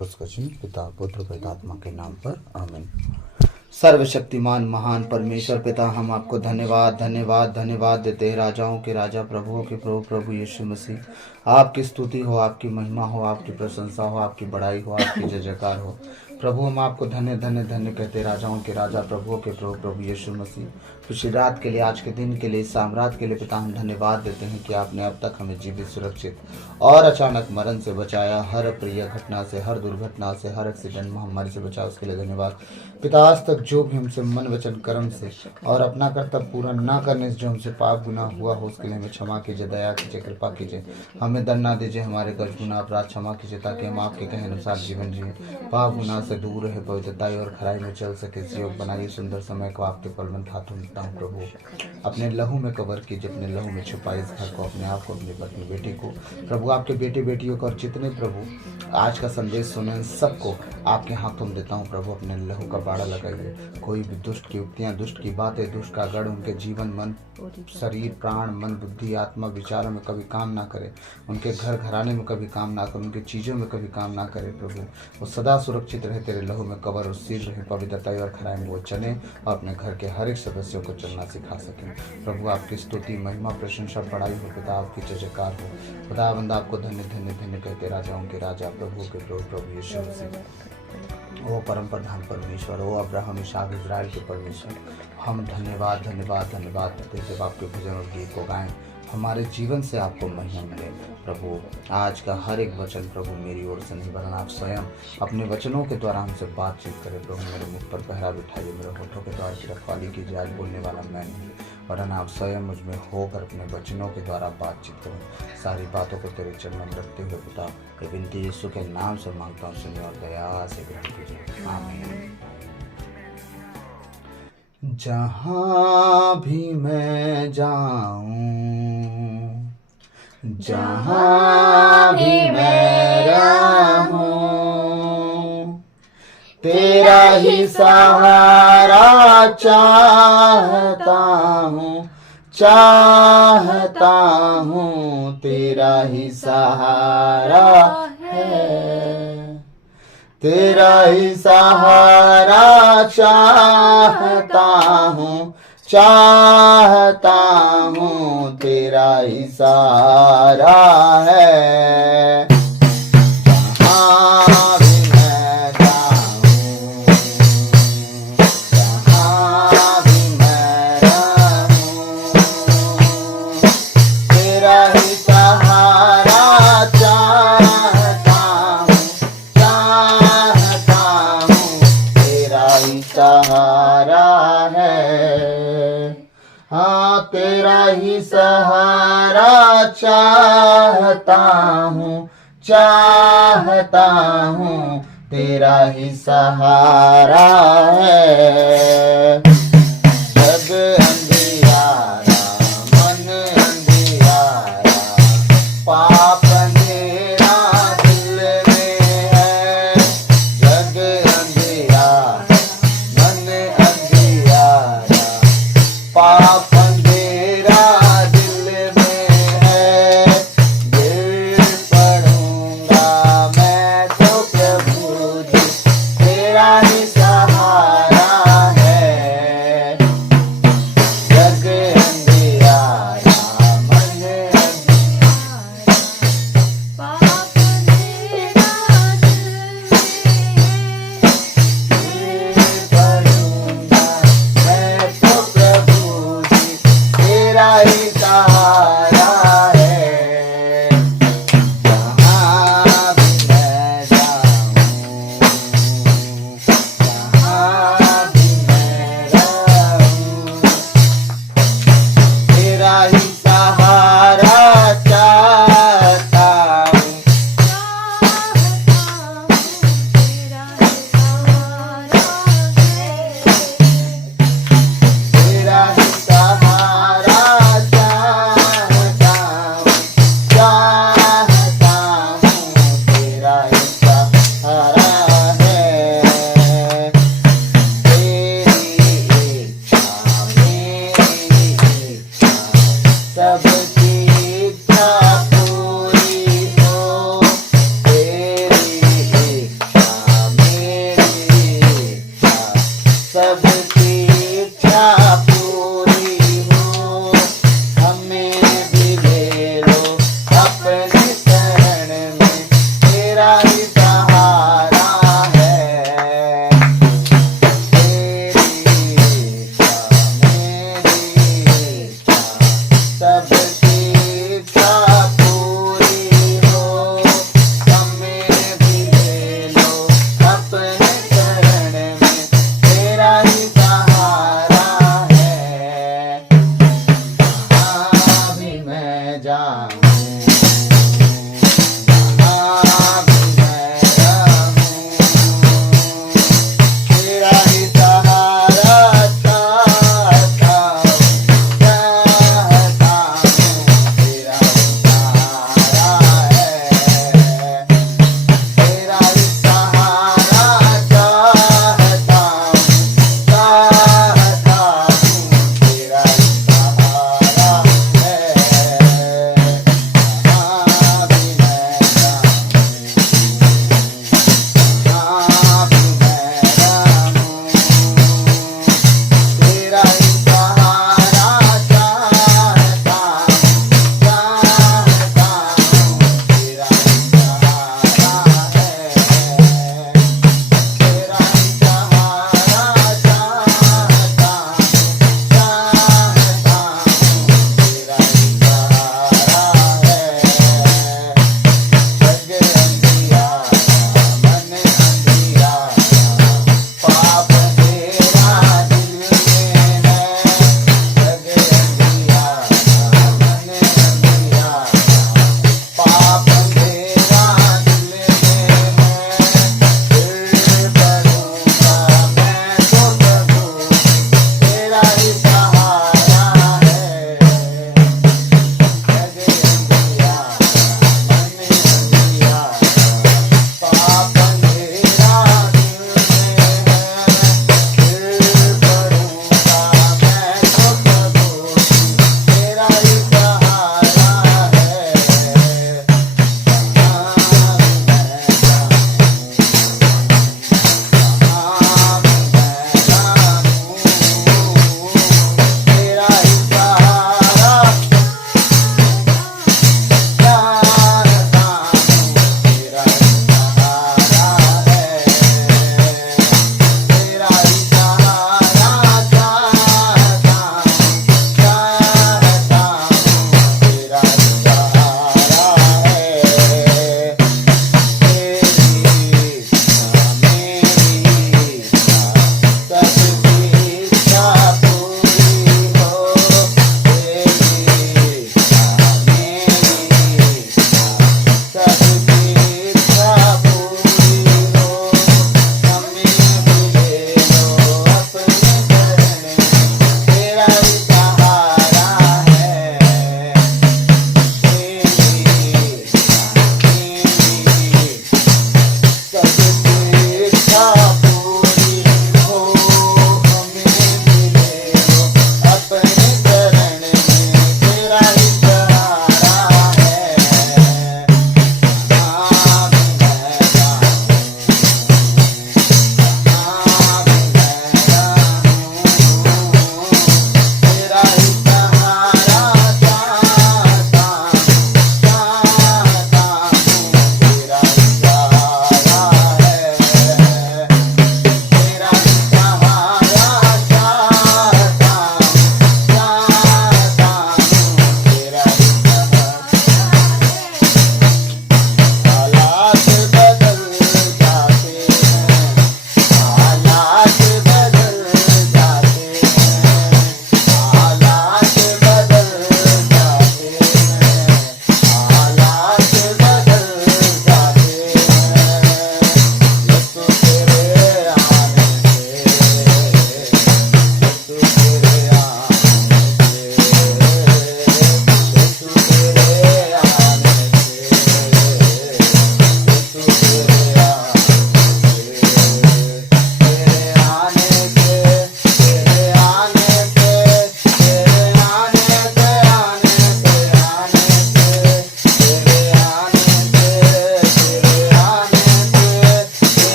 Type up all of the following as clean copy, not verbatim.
उसका चिन्ह पिता पुत्र पवित्रात्मा के नाम पर आमीन। सर्वशक्तिमान महान परमेश्वर पिता, हम आपको धन्यवाद धन्यवाद धन्यवाद देते हैं। राजाओं के राजा, प्रभुओं के प्रभु, प्रभु यीशु मसीह। आपकी स्तुति हो, आपकी महिमा हो, आपकी प्रशंसा हो, आपकी बड़ाई हो, आपकी जय जयकार हो। प्रभु हम आपको धन्य धन्य धन्य कहते हैं। राजाओं के राजा, प्रभुओं के प्रभु, प्रभु यीशु मसीह। खुशी रात के लिए, आज के दिन के लिए, साम्राज्य के लिए पिता हम धन्यवाद देते हैं कि आपने अब तक हमें जीवित, सुरक्षित और अचानक मरण से बचाया। हर प्रिय घटना से, हर दुर्घटना से, हर एक्सीडेंट महामारी से बचाया, उसके लिए धन्यवाद पिता। आज तक जो भी हमसे मन वचन कर्म से और अपना कर्तव्य पूरा ना करने से जो हमसे पाप गुनाह हुआ हो, उसके लिए हमें क्षमा कीजिए, दया कीजिए, कृपा कीजिए। हमें दंड ना दीजिए, हमारे कर्ज गुनाह अपराध क्षमा कीजिए, ताकि हम आपके कहे अनुसार जीवन जिए, पाप गुनाह से दूर रहे, पवित्रताई और खराई में चल सके। इस योग बनाइए सुंदर समय को आपके बलवंत हाथों में देता हूँ। प्रभु अपने लहू में कवर कीजिए, अपने लहू में छुपाइए इस घर को, अपने आप को, अपनी पत्नी बेटी को। प्रभु आपके बेटे बेटियों को और जितने प्रभु आज का संदेश सुने सबको आपके हाथों में देता हूँ। प्रभु अपने लहू का बाड़ा लगाइए। कोई भी दुष्ट की युक्तियाँ, दुष्ट की बातें, दुष्ट का गढ़ उनके जीवन, मन, शरीर, प्राण, मन, बुद्धि, आत्मा, विचारों में कभी काम ना करे। उनके घर घराने में कभी काम ना करे, उनकी चीज़ों में कभी काम ना करे। प्रभु वो सदा सुरक्षित रहे, तेरे लहू में कवर और सिर रहे, पवित्रता और खराई में वो चले और अपने घर के हर एक सदस्यों को चलना सिखा सकें। प्रभु आपकी स्तुति, महिमा, प्रशंसा, बड़ाई हो पिता, आपकी जय जयकार हो। खुदा बंदा आपको धन्य धन्य धन्य कहते। राजाओं के राजा, प्रभु के प्रभु, प्रभु यीशु मसीह। ओ परम प्रधान परमेश्वर, ओ अब्राहम, इसहाक, इजराइल के परमेश्वर, हम धन्यवाद धन्यवाद धन्यवाद देते जब आपके भजन और गीत को गाएं, हमारे जीवन से आपको महिमा मिले। प्रभु आज का हर एक वचन प्रभु मेरी ओर से नहीं, वरन आप स्वयं अपने वचनों के द्वारा हमसे बातचीत करें। प्रभु मेरे मुख पर पहरा बिठाइए, मेरे होठों के द्वारा की रखवाली कीजिए। आज बोलने वाला मैं नहीं, वरन आप स्वयं मुझ में होकर अपने वचनों के द्वारा बातचीत करें। सारी बातों को तेरे चरणों में रखते हुए पिता ये विनती यीशु के नाम से मांगता हूँ, सुनिए और दया से ग्रहण कीजिए। आमीन। जहाँ भी मैं जाऊँ, जहाँ भी मैं रहूँ, तेरा ही सहारा चाहता हूँ, चाहता हूँ, तेरा ही सहारा है, तेरा ही सहारा चाहता हूँ, चाहता हूँ, तेरा ही सहारा है। जहाँ भी मैं जाऊँ, जहाँ भी मैं रहूँ, तेरा ही सहारा चाहता हूँ, चाहता हूँ, तेरा ही सहारा है। हाँ तेरा ही सहारा चाहता हूँ, चाहता हूँ, तेरा ही सहारा है। जग अंधियारा, मन अंधियारा, पाप अंधेरा दिल में है। जग अंधियारा, मन अंधियारा, पाप अंधेरा दिल में है। गिर पड़ूंगा मैं तो प्रभु जी, तेरा ही सहारा है।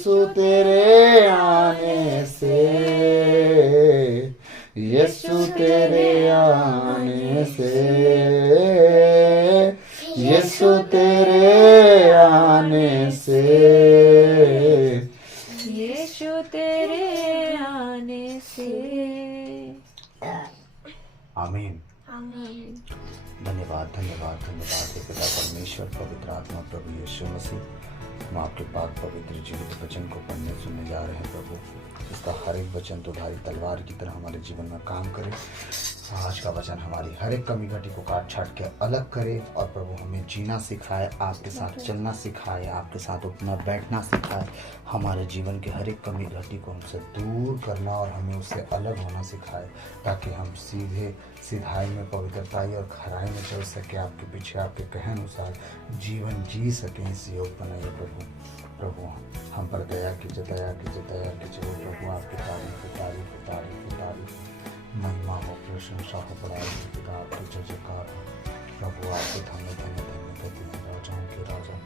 यीशु तेरे आने से, यीशु तेरे आने से, यीशु तेरे आने से, यीशु तेरे आने से। आमीन। आमीन। धन्यवाद धन्यवाद धन्यवाद हे पिता परमेश्वर, पवित्र आत्मा, प्रभु यीशु मसीह। हम आपके पाक पवित्र जीवित वचन को पढ़ने सुनने जा रहे हैं प्रभु। इसका हर एक वचन तो धारी तलवार की तरह हमारे जीवन में काम करे। आज का वचन हमारी हर एक कमी घटी को काट छाट के अलग करे और प्रभु हमें जीना सिखाए, आपके साथ चलना सिखाए, आपके साथ उठना बैठना सिखाए। हमारे जीवन के हर एक कमी घटी को हमसे दूर करना और हमें उससे अलग होना सिखाए, ताकि हम सीधे सिधाई में, पवित्रताई और खराई में चल सके, आपके पीछे आपके कहे अनुसार जीवन जी सकें। इस योग बनाइए प्रभु। प्रभु हम पर दया कीजिए, दया कीजिए, दया कीजिए प्रभु। आपकी तारीफ तारीफ तारीफ तारीफ, महिमा हो, प्रशंसा हो, बड़ाई हो, पिता आपकी जय जयकार हो। प्रभु आपके धन्य धन्य धन्य कहते हैं, राजाओं के राजा,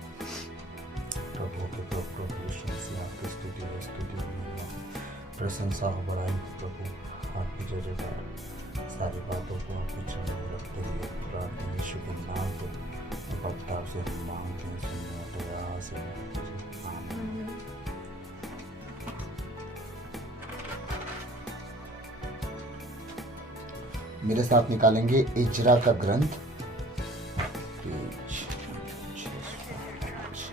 प्रभु के प्रभु यीशु मसीह आपकी स्तुति हो, स्तुति हो, महिमा, प्रशंसा हो, बड़ाई हो प्रभु आपकी जय जयकार। सारी बातों को आपके चरणों में रखते हुए प्रार्थना यीशु के नाम को बख्ताव से हम मांगते हैं, सुनने दया से। आमीन। मेरे साथ निकालेंगे इजरा का ग्रंथ, पेज 605,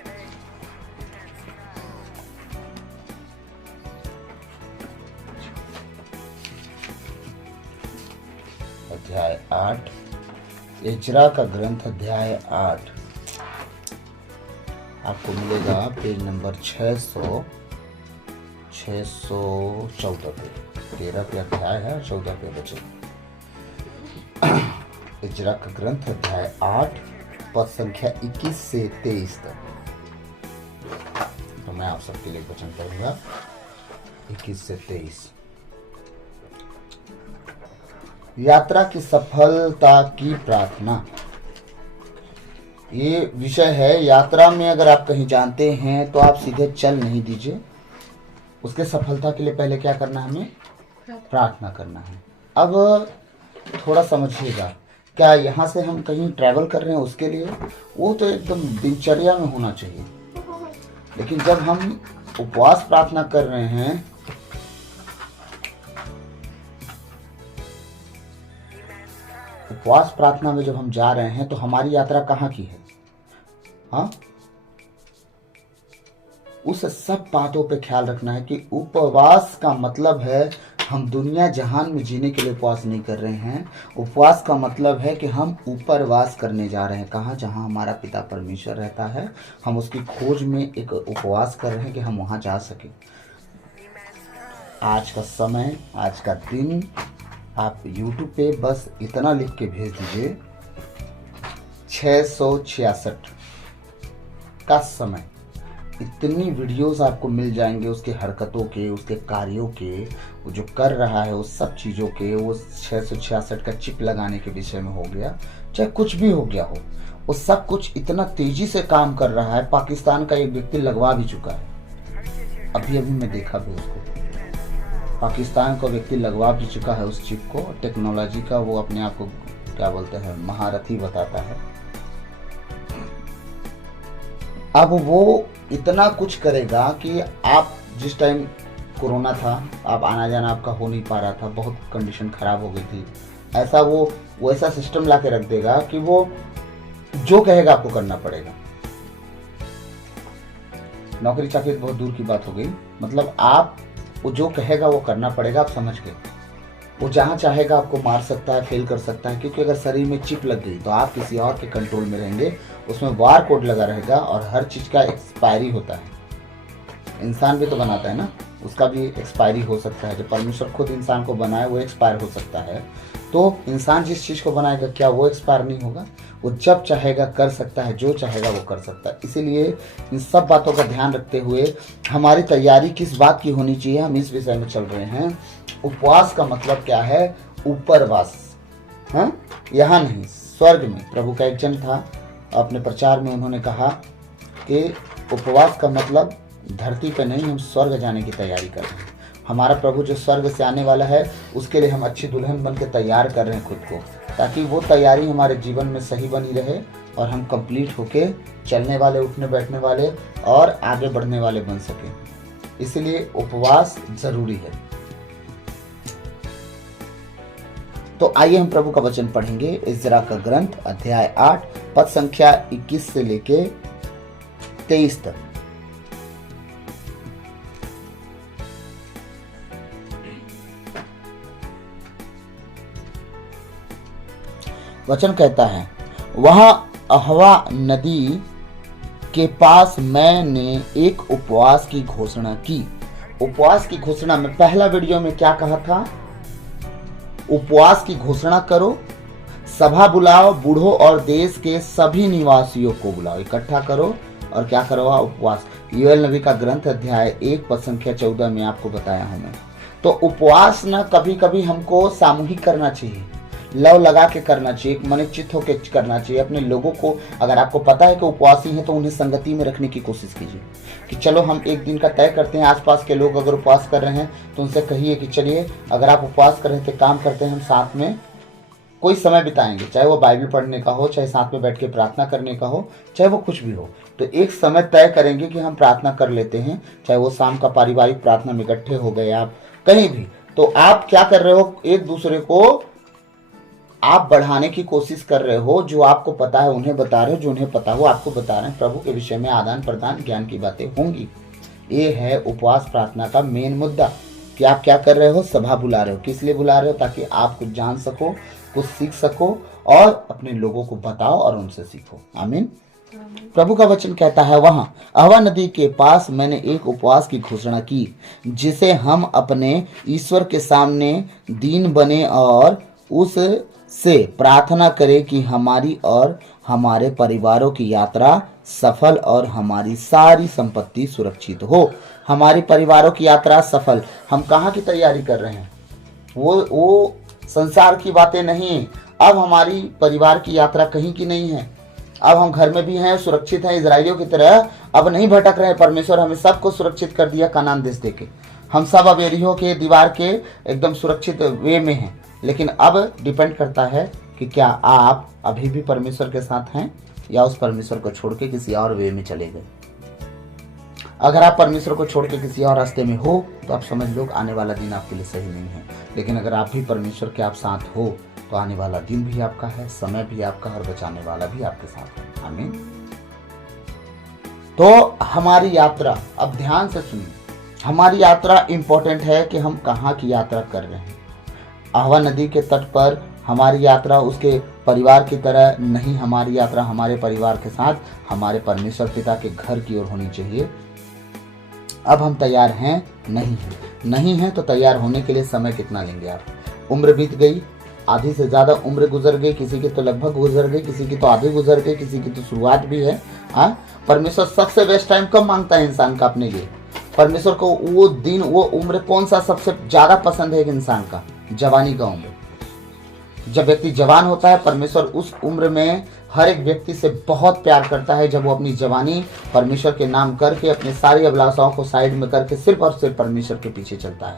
अध्याय 8। इजरा का ग्रंथ अध्याय 8 आपको मिलेगा पेज नंबर 614 पे। 13 पे अध्याय है, 14 पे बचे। इजरा का ग्रंथ अध्याय 8 पद संख्या 21 से 23 तक। तो मैं आप सबके लिए वचन पढ़ूंगा 21 से 23। यात्रा की सफलता की प्रार्थना, ये विषय है। यात्रा में अगर आप कहीं जानते हैं तो आप सीधे चल नहीं दीजिए। उसके सफलता के लिए पहले क्या करना है? हमें प्रार्थना करना है। अब थोड़ा समझिएगा, क्या यहाँ से हम कहीं ट्रैवल कर रहे हैं उसके लिए? वो तो एकदम दिनचर्या में होना चाहिए। लेकिन जब हम उपवास प्रार्थना कर रहे हैं, उपवास प्रार्थना में जब हम जा रहे हैं तो हमारी यात्रा कहाँ की है? हाँ, उस सब बातों पे ख्याल रखना है कि उपवास का मतलब है हम दुनिया जहान में जीने के लिए उपवास नहीं कर रहे हैं। उपवास का मतलब है कि हम ऊपर वास करने जा रहे हैं। कहाँ? जहाँ हमारा पिता परमेश्वर रहता है, हम उसकी खोज में एक उपवास कर रहे हैं कि हम वहाँ जा सके। आज का समय, आज का दिन, आप YouTube पे बस इतना लिख के भेज दीजिए, 666 का समय। इतनी वीडियोस आपको मिल जाएंगे उसके हरकतों के, उसके कार्यों के, वो जो कर रहा है उस सब चीज़ों के। वो 666 का चिप लगाने के विषय में हो गया, चाहे कुछ भी हो गया हो, वो सब कुछ इतना तेजी से काम कर रहा है। पाकिस्तान का एक व्यक्ति लगवा भी चुका है, अभी अभी मैं देखा भी उसको। पाकिस्तान का व्यक्ति लगवा भी चुका है उस चिप को। टेक्नोलॉजी का वो अपने आप को क्या बोलते हैं, महारथी बताता है। अब वो इतना कुछ करेगा कि आप जिस टाइम कोरोना था, आप आना जाना आपका हो नहीं पा रहा था, बहुत कंडीशन खराब हो गई थी, ऐसा वो ऐसा सिस्टम ला के रख देगा कि वो जो कहेगा आपको करना पड़ेगा। नौकरी चाकरी बहुत दूर की बात हो गई, मतलब आप वो जो कहेगा वो करना पड़ेगा। आप समझ गए? वो जहाँ चाहेगा आपको मार सकता है, फेल कर सकता है, क्योंकि अगर शरीर में चिप लग गई तो आप किसी और के कंट्रोल में रहेंगे। उसमें बार कोड लगा रहेगा और हर चीज़ का एक्सपायरी होता है। इंसान भी तो बनाता है ना, उसका भी एक्सपायरी हो सकता है। जब परमेश्वर खुद इंसान को बनाए वो एक्सपायर हो सकता है, तो इंसान जिस चीज़ को बनाएगा क्या वो एक्सपायर नहीं होगा? वो जब चाहेगा कर सकता है, जो चाहेगा वो कर सकता है। इसीलिए इन सब बातों का ध्यान रखते हुए हमारी तैयारी किस बात की होनी चाहिए, हम इस विषय में चल रहे हैं। उपवास का मतलब क्या है? ऊपरवास। हाँ, यहाँ नहीं, स्वर्ग में। प्रभु का एक जन था, अपने प्रचार में उन्होंने कहा कि उपवास का मतलब धरती पे नहीं, हम स्वर्ग जाने की तैयारी कर रहे हैं। हमारा प्रभु जो स्वर्ग से आने वाला है उसके लिए हम अच्छी दुल्हन बन के तैयार कर रहे हैं खुद को, ताकि वो तैयारी हमारे जीवन में सही बनी रहे और हम कंप्लीट होके चलने वाले, उठने बैठने वाले और आगे बढ़ने वाले बन सके। इसलिए उपवास जरूरी है। तो आइए हम प्रभु का वचन पढ़ेंगे। इज़रा का ग्रंथ अध्याय 8 पद संख्या 21 से लेके 23 तक। वचन कहता है, वहां अहवा नदी के पास मैंने एक उपवास की घोषणा की। उपवास की घोषणा में पहला वीडियो में क्या कहा था? उपवास की घोषणा करो, सभा बुलाओ, बूढ़ों और देश के सभी निवासियों को बुलाओ, इकट्ठा करो और क्या करो? उपवास। योएल नबी का ग्रंथ अध्याय 1 पद संख्या 14 में आपको बताया हूं मैं। तो उपवास ना कभी कभी हमको सामूहिक करना चाहिए, लव लगा के करना चाहिए, मनचित होकर करना चाहिए अपने लोगों को। अगर आपको पता है कि उपवासी हैं तो उन्हें संगति में रखने की कोशिश कीजिए कि चलो हम एक दिन का तय करते हैं। आसपास के लोग अगर उपवास कर रहे हैं तो उनसे कहिए कि चलिए, अगर आप उपवास कर रहे थे, काम करते हैं, हम साथ में कोई समय बिताएंगे, चाहे वो बाइबल पढ़ने का हो, चाहे साथ में बैठ के प्रार्थना करने का हो, चाहे वो कुछ भी हो। तो एक समय तय करेंगे कि हम प्रार्थना कर लेते हैं, चाहे वो शाम का पारिवारिक प्रार्थना में इकट्ठे हो गए, आप कहीं भी। तो आप क्या कर रहे हो? एक दूसरे को आप बढ़ाने की कोशिश कर रहे हो। जो आपको पता है उन्हें बता रहे हो, जो उन्हें पता हो आपको बता रहे हैं। प्रभु के विषय में आदान प्रदान ज्ञान की बातें होंगी। ये है उपवास प्रार्थना का मेन मुद्दा कि आप क्या कर रहे हो? सभा बुला रहे हो। किस लिए बुला रहे हो? ताकि आप कुछ जान सको, कुछ सीख सको और अपने लोगों को बताओ और उनसे सीखो। आमीन। प्रभु का वचन कहता है, वहां अहवा नदी के पास मैंने एक उपवास की घोषणा की, जिसे हम अपने ईश्वर के सामने दीन बने और उस से प्रार्थना करें कि हमारी और हमारे परिवारों की यात्रा सफल और हमारी सारी संपत्ति सुरक्षित हो। हमारी परिवारों की यात्रा सफल। हम कहाँ की तैयारी कर रहे हैं? वो संसार की बातें नहीं। अब हमारी परिवार की यात्रा कहीं की नहीं है। अब हम घर में भी हैं, सुरक्षित हैं, इजराइलियों की तरह अब नहीं भटक रहे हैं। परमेश्वर हमें सबको सुरक्षित कर दिया कानान देश देके। हम सब अब एरिहो के दीवार के एकदम सुरक्षित वे में हैं। लेकिन अब डिपेंड करता है कि क्या आप अभी भी परमेश्वर के साथ हैं या उस परमेश्वर को छोड़ के किसी और वे में चले गए। अगर आप परमेश्वर को छोड़ के किसी और रास्ते में हो तो आप समझ लो आने वाला दिन आपके लिए सही नहीं है। लेकिन अगर आप भी परमेश्वर के आप साथ हो तो आने वाला दिन भी आपका है, समय भी आपका और बचाने वाला भी आपके साथ है। आमीन। तो हमारी यात्रा, अब ध्यान से सुनिए, हमारी यात्रा इंपॉर्टेंट है कि हम कहाँ की यात्रा कर रहे हैं। अहवा नदी के तट पर हमारी यात्रा उसके परिवार की तरह नहीं, हमारी यात्रा हमारे परिवार के साथ हमारे परमेश्वर पिता के घर की ओर होनी चाहिए। अब हम तैयार हैं? नहीं हैं तो तैयार होने के लिए समय कितना लेंगे आप? उम्र बीत गई, आधी से ज़्यादा उम्र गुजर गई, किसी की तो लगभग गुजर गई, किसी की तो आधी गुजर गई, किसी की तो शुरुआत भी है। परमेश्वर सबसे बेस्ट टाइम कब मांगता है इंसान का अपने लिए? परमेश्वर को वो दिन, वो उम्र कौन सा सबसे ज़्यादा पसंद है एक इंसान का? जवानी का उम्र। जब व्यक्ति जवान होता है, परमेश्वर उस उम्र में हर एक व्यक्ति से बहुत प्यार करता है। जब वो अपनी जवानी परमेश्वर के नाम करके अपने सारी अभिलाषाओं को साइड में करके सिर्फ और सिर्फ परमेश्वर के पीछे चलता है,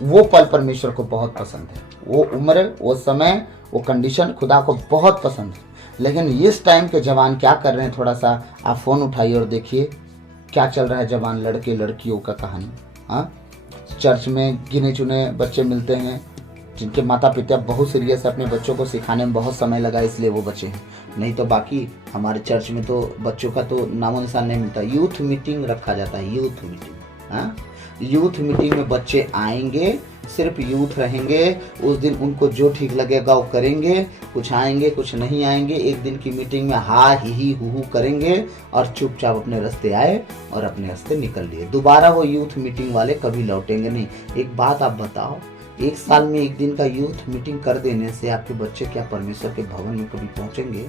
वो पल परमेश्वर को बहुत पसंद है। वो उम्र, वो समय, वो कंडीशन खुदा को बहुत पसंद है। लेकिन इस टाइम के जवान क्या कर रहे हैं? थोड़ा सा आप फोन उठाइए और देखिए क्या चल रहा है। जवान लड़के लड़कियों का कहानी। चर्च में गिने चुने बच्चे मिलते हैं जिनके माता पिता बहुत सीरियस है, अपने बच्चों को सिखाने में बहुत समय लगा, इसलिए वो बचे हैं। नहीं तो बाकी हमारे चर्च में तो बच्चों का तो नामो निशान नहीं मिलता। यूथ मीटिंग रखा जाता है, यूथ मीटिंग। यूथ मीटिंग में बच्चे आएंगे, सिर्फ यूथ रहेंगे। उस दिन उनको जो ठीक लगेगा वो करेंगे। कुछ आएंगे, कुछ नहीं आएंगे। एक दिन की मीटिंग में हा ही हु करेंगे और चुपचाप अपने रास्ते आए और अपने रास्ते निकल लिए। दोबारा वो यूथ मीटिंग वाले कभी लौटेंगे नहीं। एक बात आप बताओ, एक साल में एक दिन का यूथ मीटिंग कर देने से आपके बच्चे क्या परमेश्वर के भवन में कभी पहुंचेंगे?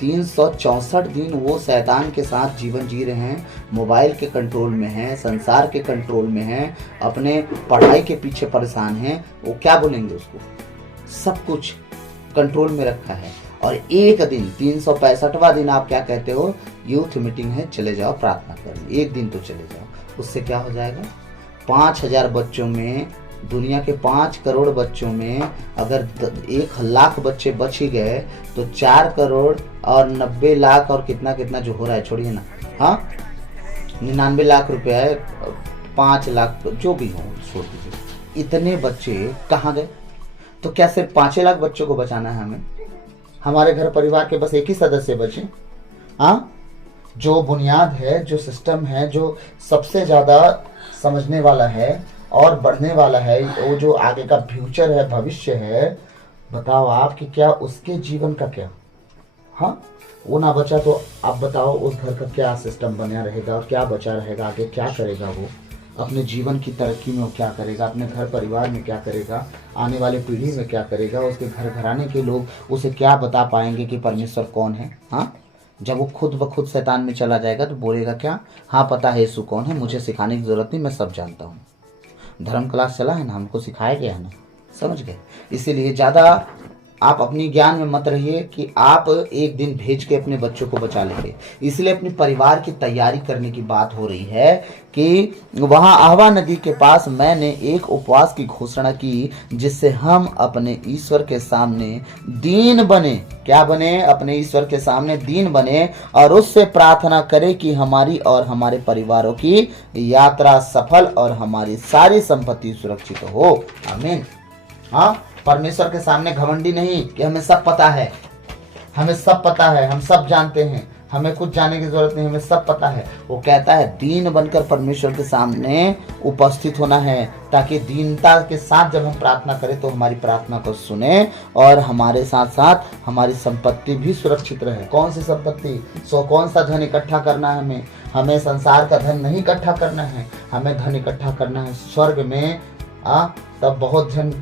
364 दिन वो शैतान के साथ जीवन जी रहे हैं, मोबाइल के कंट्रोल में हैं, संसार के कंट्रोल में हैं, अपने पढ़ाई के पीछे परेशान हैं। वो क्या बोलेंगे उसको? सब कुछ कंट्रोल में रखा है और एक दिन 365वां दिन आप क्या कहते हो, यूथ मीटिंग है, चले जाओ प्रार्थना करने, एक दिन तो चले जाओ। उससे क्या हो जाएगा, 5000 बच्चों में, दुनिया के 5 करोड़ बच्चों में अगर 1 लाख बच्चे बच ही गए तो 4 करोड़ और 90 लाख और कितना कितना जो हो रहा है, छोड़िए ना, हाँ 99 लाख रुपया है, 5 लाख जो भी हो छोड़ दीजिए, इतने बच्चे कहाँ गए। तो क्या सिर्फ 5 लाख बच्चों को बचाना है हमें? हमारे घर परिवार के बस एक ही सदस्य बचे, हाँ, जो बुनियाद है, जो सिस्टम है, जो सबसे ज्यादा समझने वाला है और बढ़ने वाला है, वो जो आगे का फ्यूचर है, भविष्य है, बताओ आप कि क्या उसके जीवन का क्या, हाँ वो ना बचा तो आप बताओ उस घर का क्या सिस्टम बना रहेगा और क्या बचा रहेगा, आगे क्या करेगा वो, अपने जीवन की तरक्की में वो क्या करेगा, अपने घर परिवार में क्या करेगा, आने वाले पीढ़ी में क्या करेगा, उसके घर घराने के लोग उसे क्या बता पाएंगे कि परमेश्वर कौन है। हाँ, जब वो खुद ब खुद शैतान में चला जाएगा तो बोलेगा क्या, हाँ पता है यीशु कौन है, मुझे सिखाने की जरूरत नहीं, मैं सब जानता हूँ। धर्म क्लास चला है ना, हमको सिखाया गया है ना, समझ गए। इसीलिए ज़्यादा आप अपनी ज्ञान में मत रहिए कि आप एक दिन भेज के अपने बच्चों को बचा लेंगे। इसलिए अपने परिवार की तैयारी करने की बात हो रही है कि वहाँ आहवा नदी के पास मैंने एक उपवास की घोषणा की, जिससे हम अपने ईश्वर के सामने दीन बने। क्या बने? अपने ईश्वर के सामने दीन बने और उससे प्रार्थना करें कि हमारी और हमारे परिवारों की यात्रा सफल और हमारी सारी संपत्ति सुरक्षित हो। आमीन। हाँ, परमेश्वर के सामने घमंडी नहीं कि हमें सब पता है, हमें सब पता है, हम सब जानते हैं, हमें कुछ जानने की जरूरत नहीं, हमें सब पता है। वो कहता है दीन बनकर परमेश्वर के सामने उपस्थित होना है, ताकि दीनता के साथ जब हम प्रार्थना करें तो हमारी प्रार्थना को सुने और हमारे साथ साथ हमारी संपत्ति भी सुरक्षित रहे। कौन सी संपत्ति? कौन सा धन इकट्ठा करना है हमें? हमें संसार का धन नहीं इकट्ठा करना है, हमें धन इकट्ठा करना है स्वर्ग में। तब बहुत जन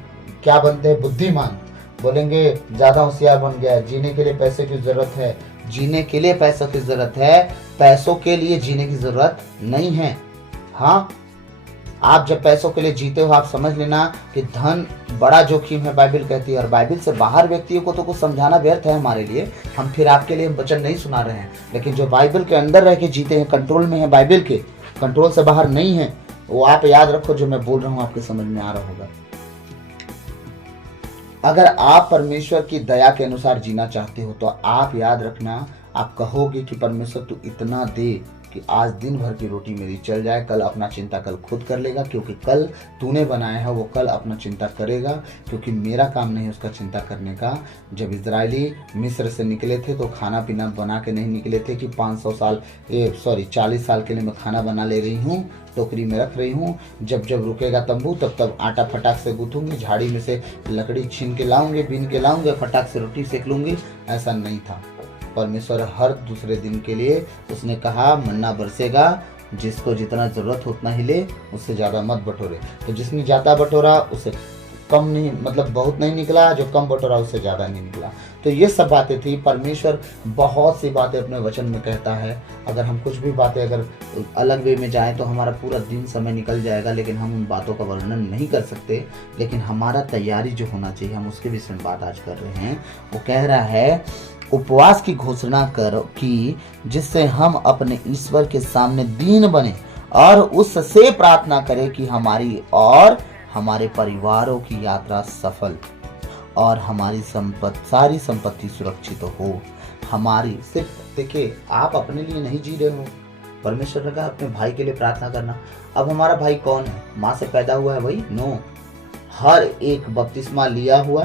क्या बनते हैं? बुद्धिमान। बोलेंगे ज्यादा होशियार बन गया है। जीने के लिए पैसे की जरूरत है, जीने के लिए पैसों की जरूरत है, पैसों के लिए जीने की जरूरत नहीं है। हाँ, आप जब पैसों के लिए जीते हो, आप समझ लेना कि धन बड़ा जोखिम है, बाइबल कहती है। और बाइबल से बाहर व्यक्तियों को तो कुछ समझाना व्यर्थ है हमारे लिए, हम फिर आपके लिए वचन नहीं सुना रहे हैं। लेकिन जो बाइबल के अंदर रह के जीते हैं, कंट्रोल में है, बाइबल के कंट्रोल से बाहर नहीं है, वो आप याद रखो। जो मैं बोल रहा हूँ आपके समझ में आ रहा होगा। अगर आप परमेश्वर की दया के अनुसार जीना चाहते हो तो आप याद रखना, आप कहोगे कि परमेश्वर तू इतना दे कि आज दिन भर की रोटी मेरी चल जाए। कल अपना चिंता कल खुद कर लेगा, क्योंकि कल तूने बनाया है, वो कल अपना चिंता करेगा, क्योंकि मेरा काम नहीं उसका चिंता करने का। जब इजरायली मिस्र से निकले थे तो खाना पीना बना के नहीं निकले थे कि 40 साल के लिए मैं खाना बना ले रही हूँ, टोकरी में रख रही हूँ, जब जब रुकेगा तंबू तब तब आटा फटाक से गूंथूंगी, झाड़ी में से लकड़ी छीन के लाऊंगी, बीन के लाऊंगी, फटाक से रोटी सेक लूंगी। ऐसा नहीं था। परमेश्वर हर दूसरे दिन के लिए उसने कहा मन्ना बरसेगा, जिसको जितना जरूरत हो उतना ही ले, उससे ज़्यादा मत बटोरे। तो जिसने ज़्यादा बटोरा उससे कम नहीं, मतलब बहुत नहीं निकला, जो कम बटोरा उससे ज़्यादा नहीं निकला। तो ये सब बातें थी। परमेश्वर बहुत सी बातें अपने वचन में कहता है। अगर हम कुछ भी बातें अगर अलग वे में जाएं तो हमारा पूरा दिन समय निकल जाएगा, लेकिन हम उन बातों का वर्णन नहीं कर सकते। लेकिन हमारा तैयारी जो होना चाहिए, हम उसके विषय में बात आज कर रहे हैं। वो कह रहा है उपवास की घोषणा करो कि जिससे हम अपने ईश्वर के सामने दीन बने और उससे प्रार्थना करें कि हमारी और हमारे परिवारों की यात्रा सफल और हमारी सारी संपत्ति सुरक्षित हो। हमारी सिर्फ देखिए, आप अपने लिए नहीं जी रहे हो, परमेश्वर ने कहा अपने भाई के लिए प्रार्थना करना। अब हमारा भाई कौन है? माँ से पैदा हुआ है वही? नो, हर एक बपतिस्मा लिया हुआ,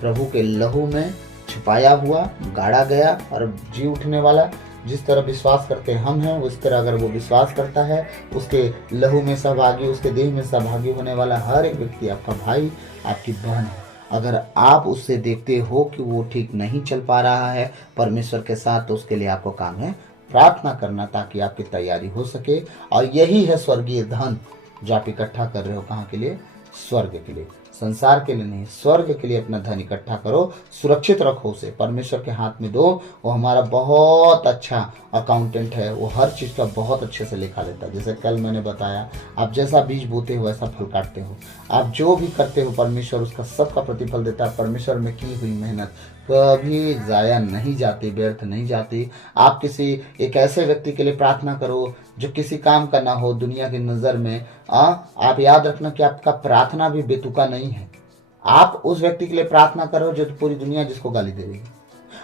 प्रभु के लहू में छुपाया हुआ, गाड़ा गया और जी उठने वाला। जिस तरह विश्वास करते हम हैं, उस तरह अगर वो विश्वास करता है, उसके लहू में सहभागी, उसके देह में सहभागी होने वाला हर एक व्यक्ति आपका भाई, आपकी बहन है। अगर आप उससे देखते हो कि वो ठीक नहीं चल पा रहा है परमेश्वर के साथ, तो उसके लिए आपको काम है प्रार्थना करना, ताकि आपकी तैयारी हो सके। और यही है स्वर्गीय धन जो आप इकट्ठा कर रहे हो। कहाँ के लिए? स्वर्ग के लिए, संसार के लिए नहीं, स्वर्ग के लिए अपना धन इकट्ठा करो, सुरक्षित रखो उसे, परमेश्वर के हाथ में दो। वो हमारा बहुत अच्छा अकाउंटेंट है, वो हर चीज़ का बहुत अच्छे से लेखा लेता है। जैसे कल मैंने बताया, आप जैसा बीज बोते हो वैसा फल काटते हो। आप जो भी करते हो परमेश्वर उसका सबका प्रतिफल देता है। परमेश्वर में की हुई मेहनत कभी जाया नहीं जाती, व्यर्थ नहीं जाती। आप किसी एक ऐसे व्यक्ति के लिए प्रार्थना करो जो किसी काम का ना हो दुनिया की नज़र में। आप याद रखना कि आपका प्रार्थना भी बेतुका नहीं है। आप उस व्यक्ति के लिए प्रार्थना करो जो पूरी दुनिया जिसको गाली दे रही है।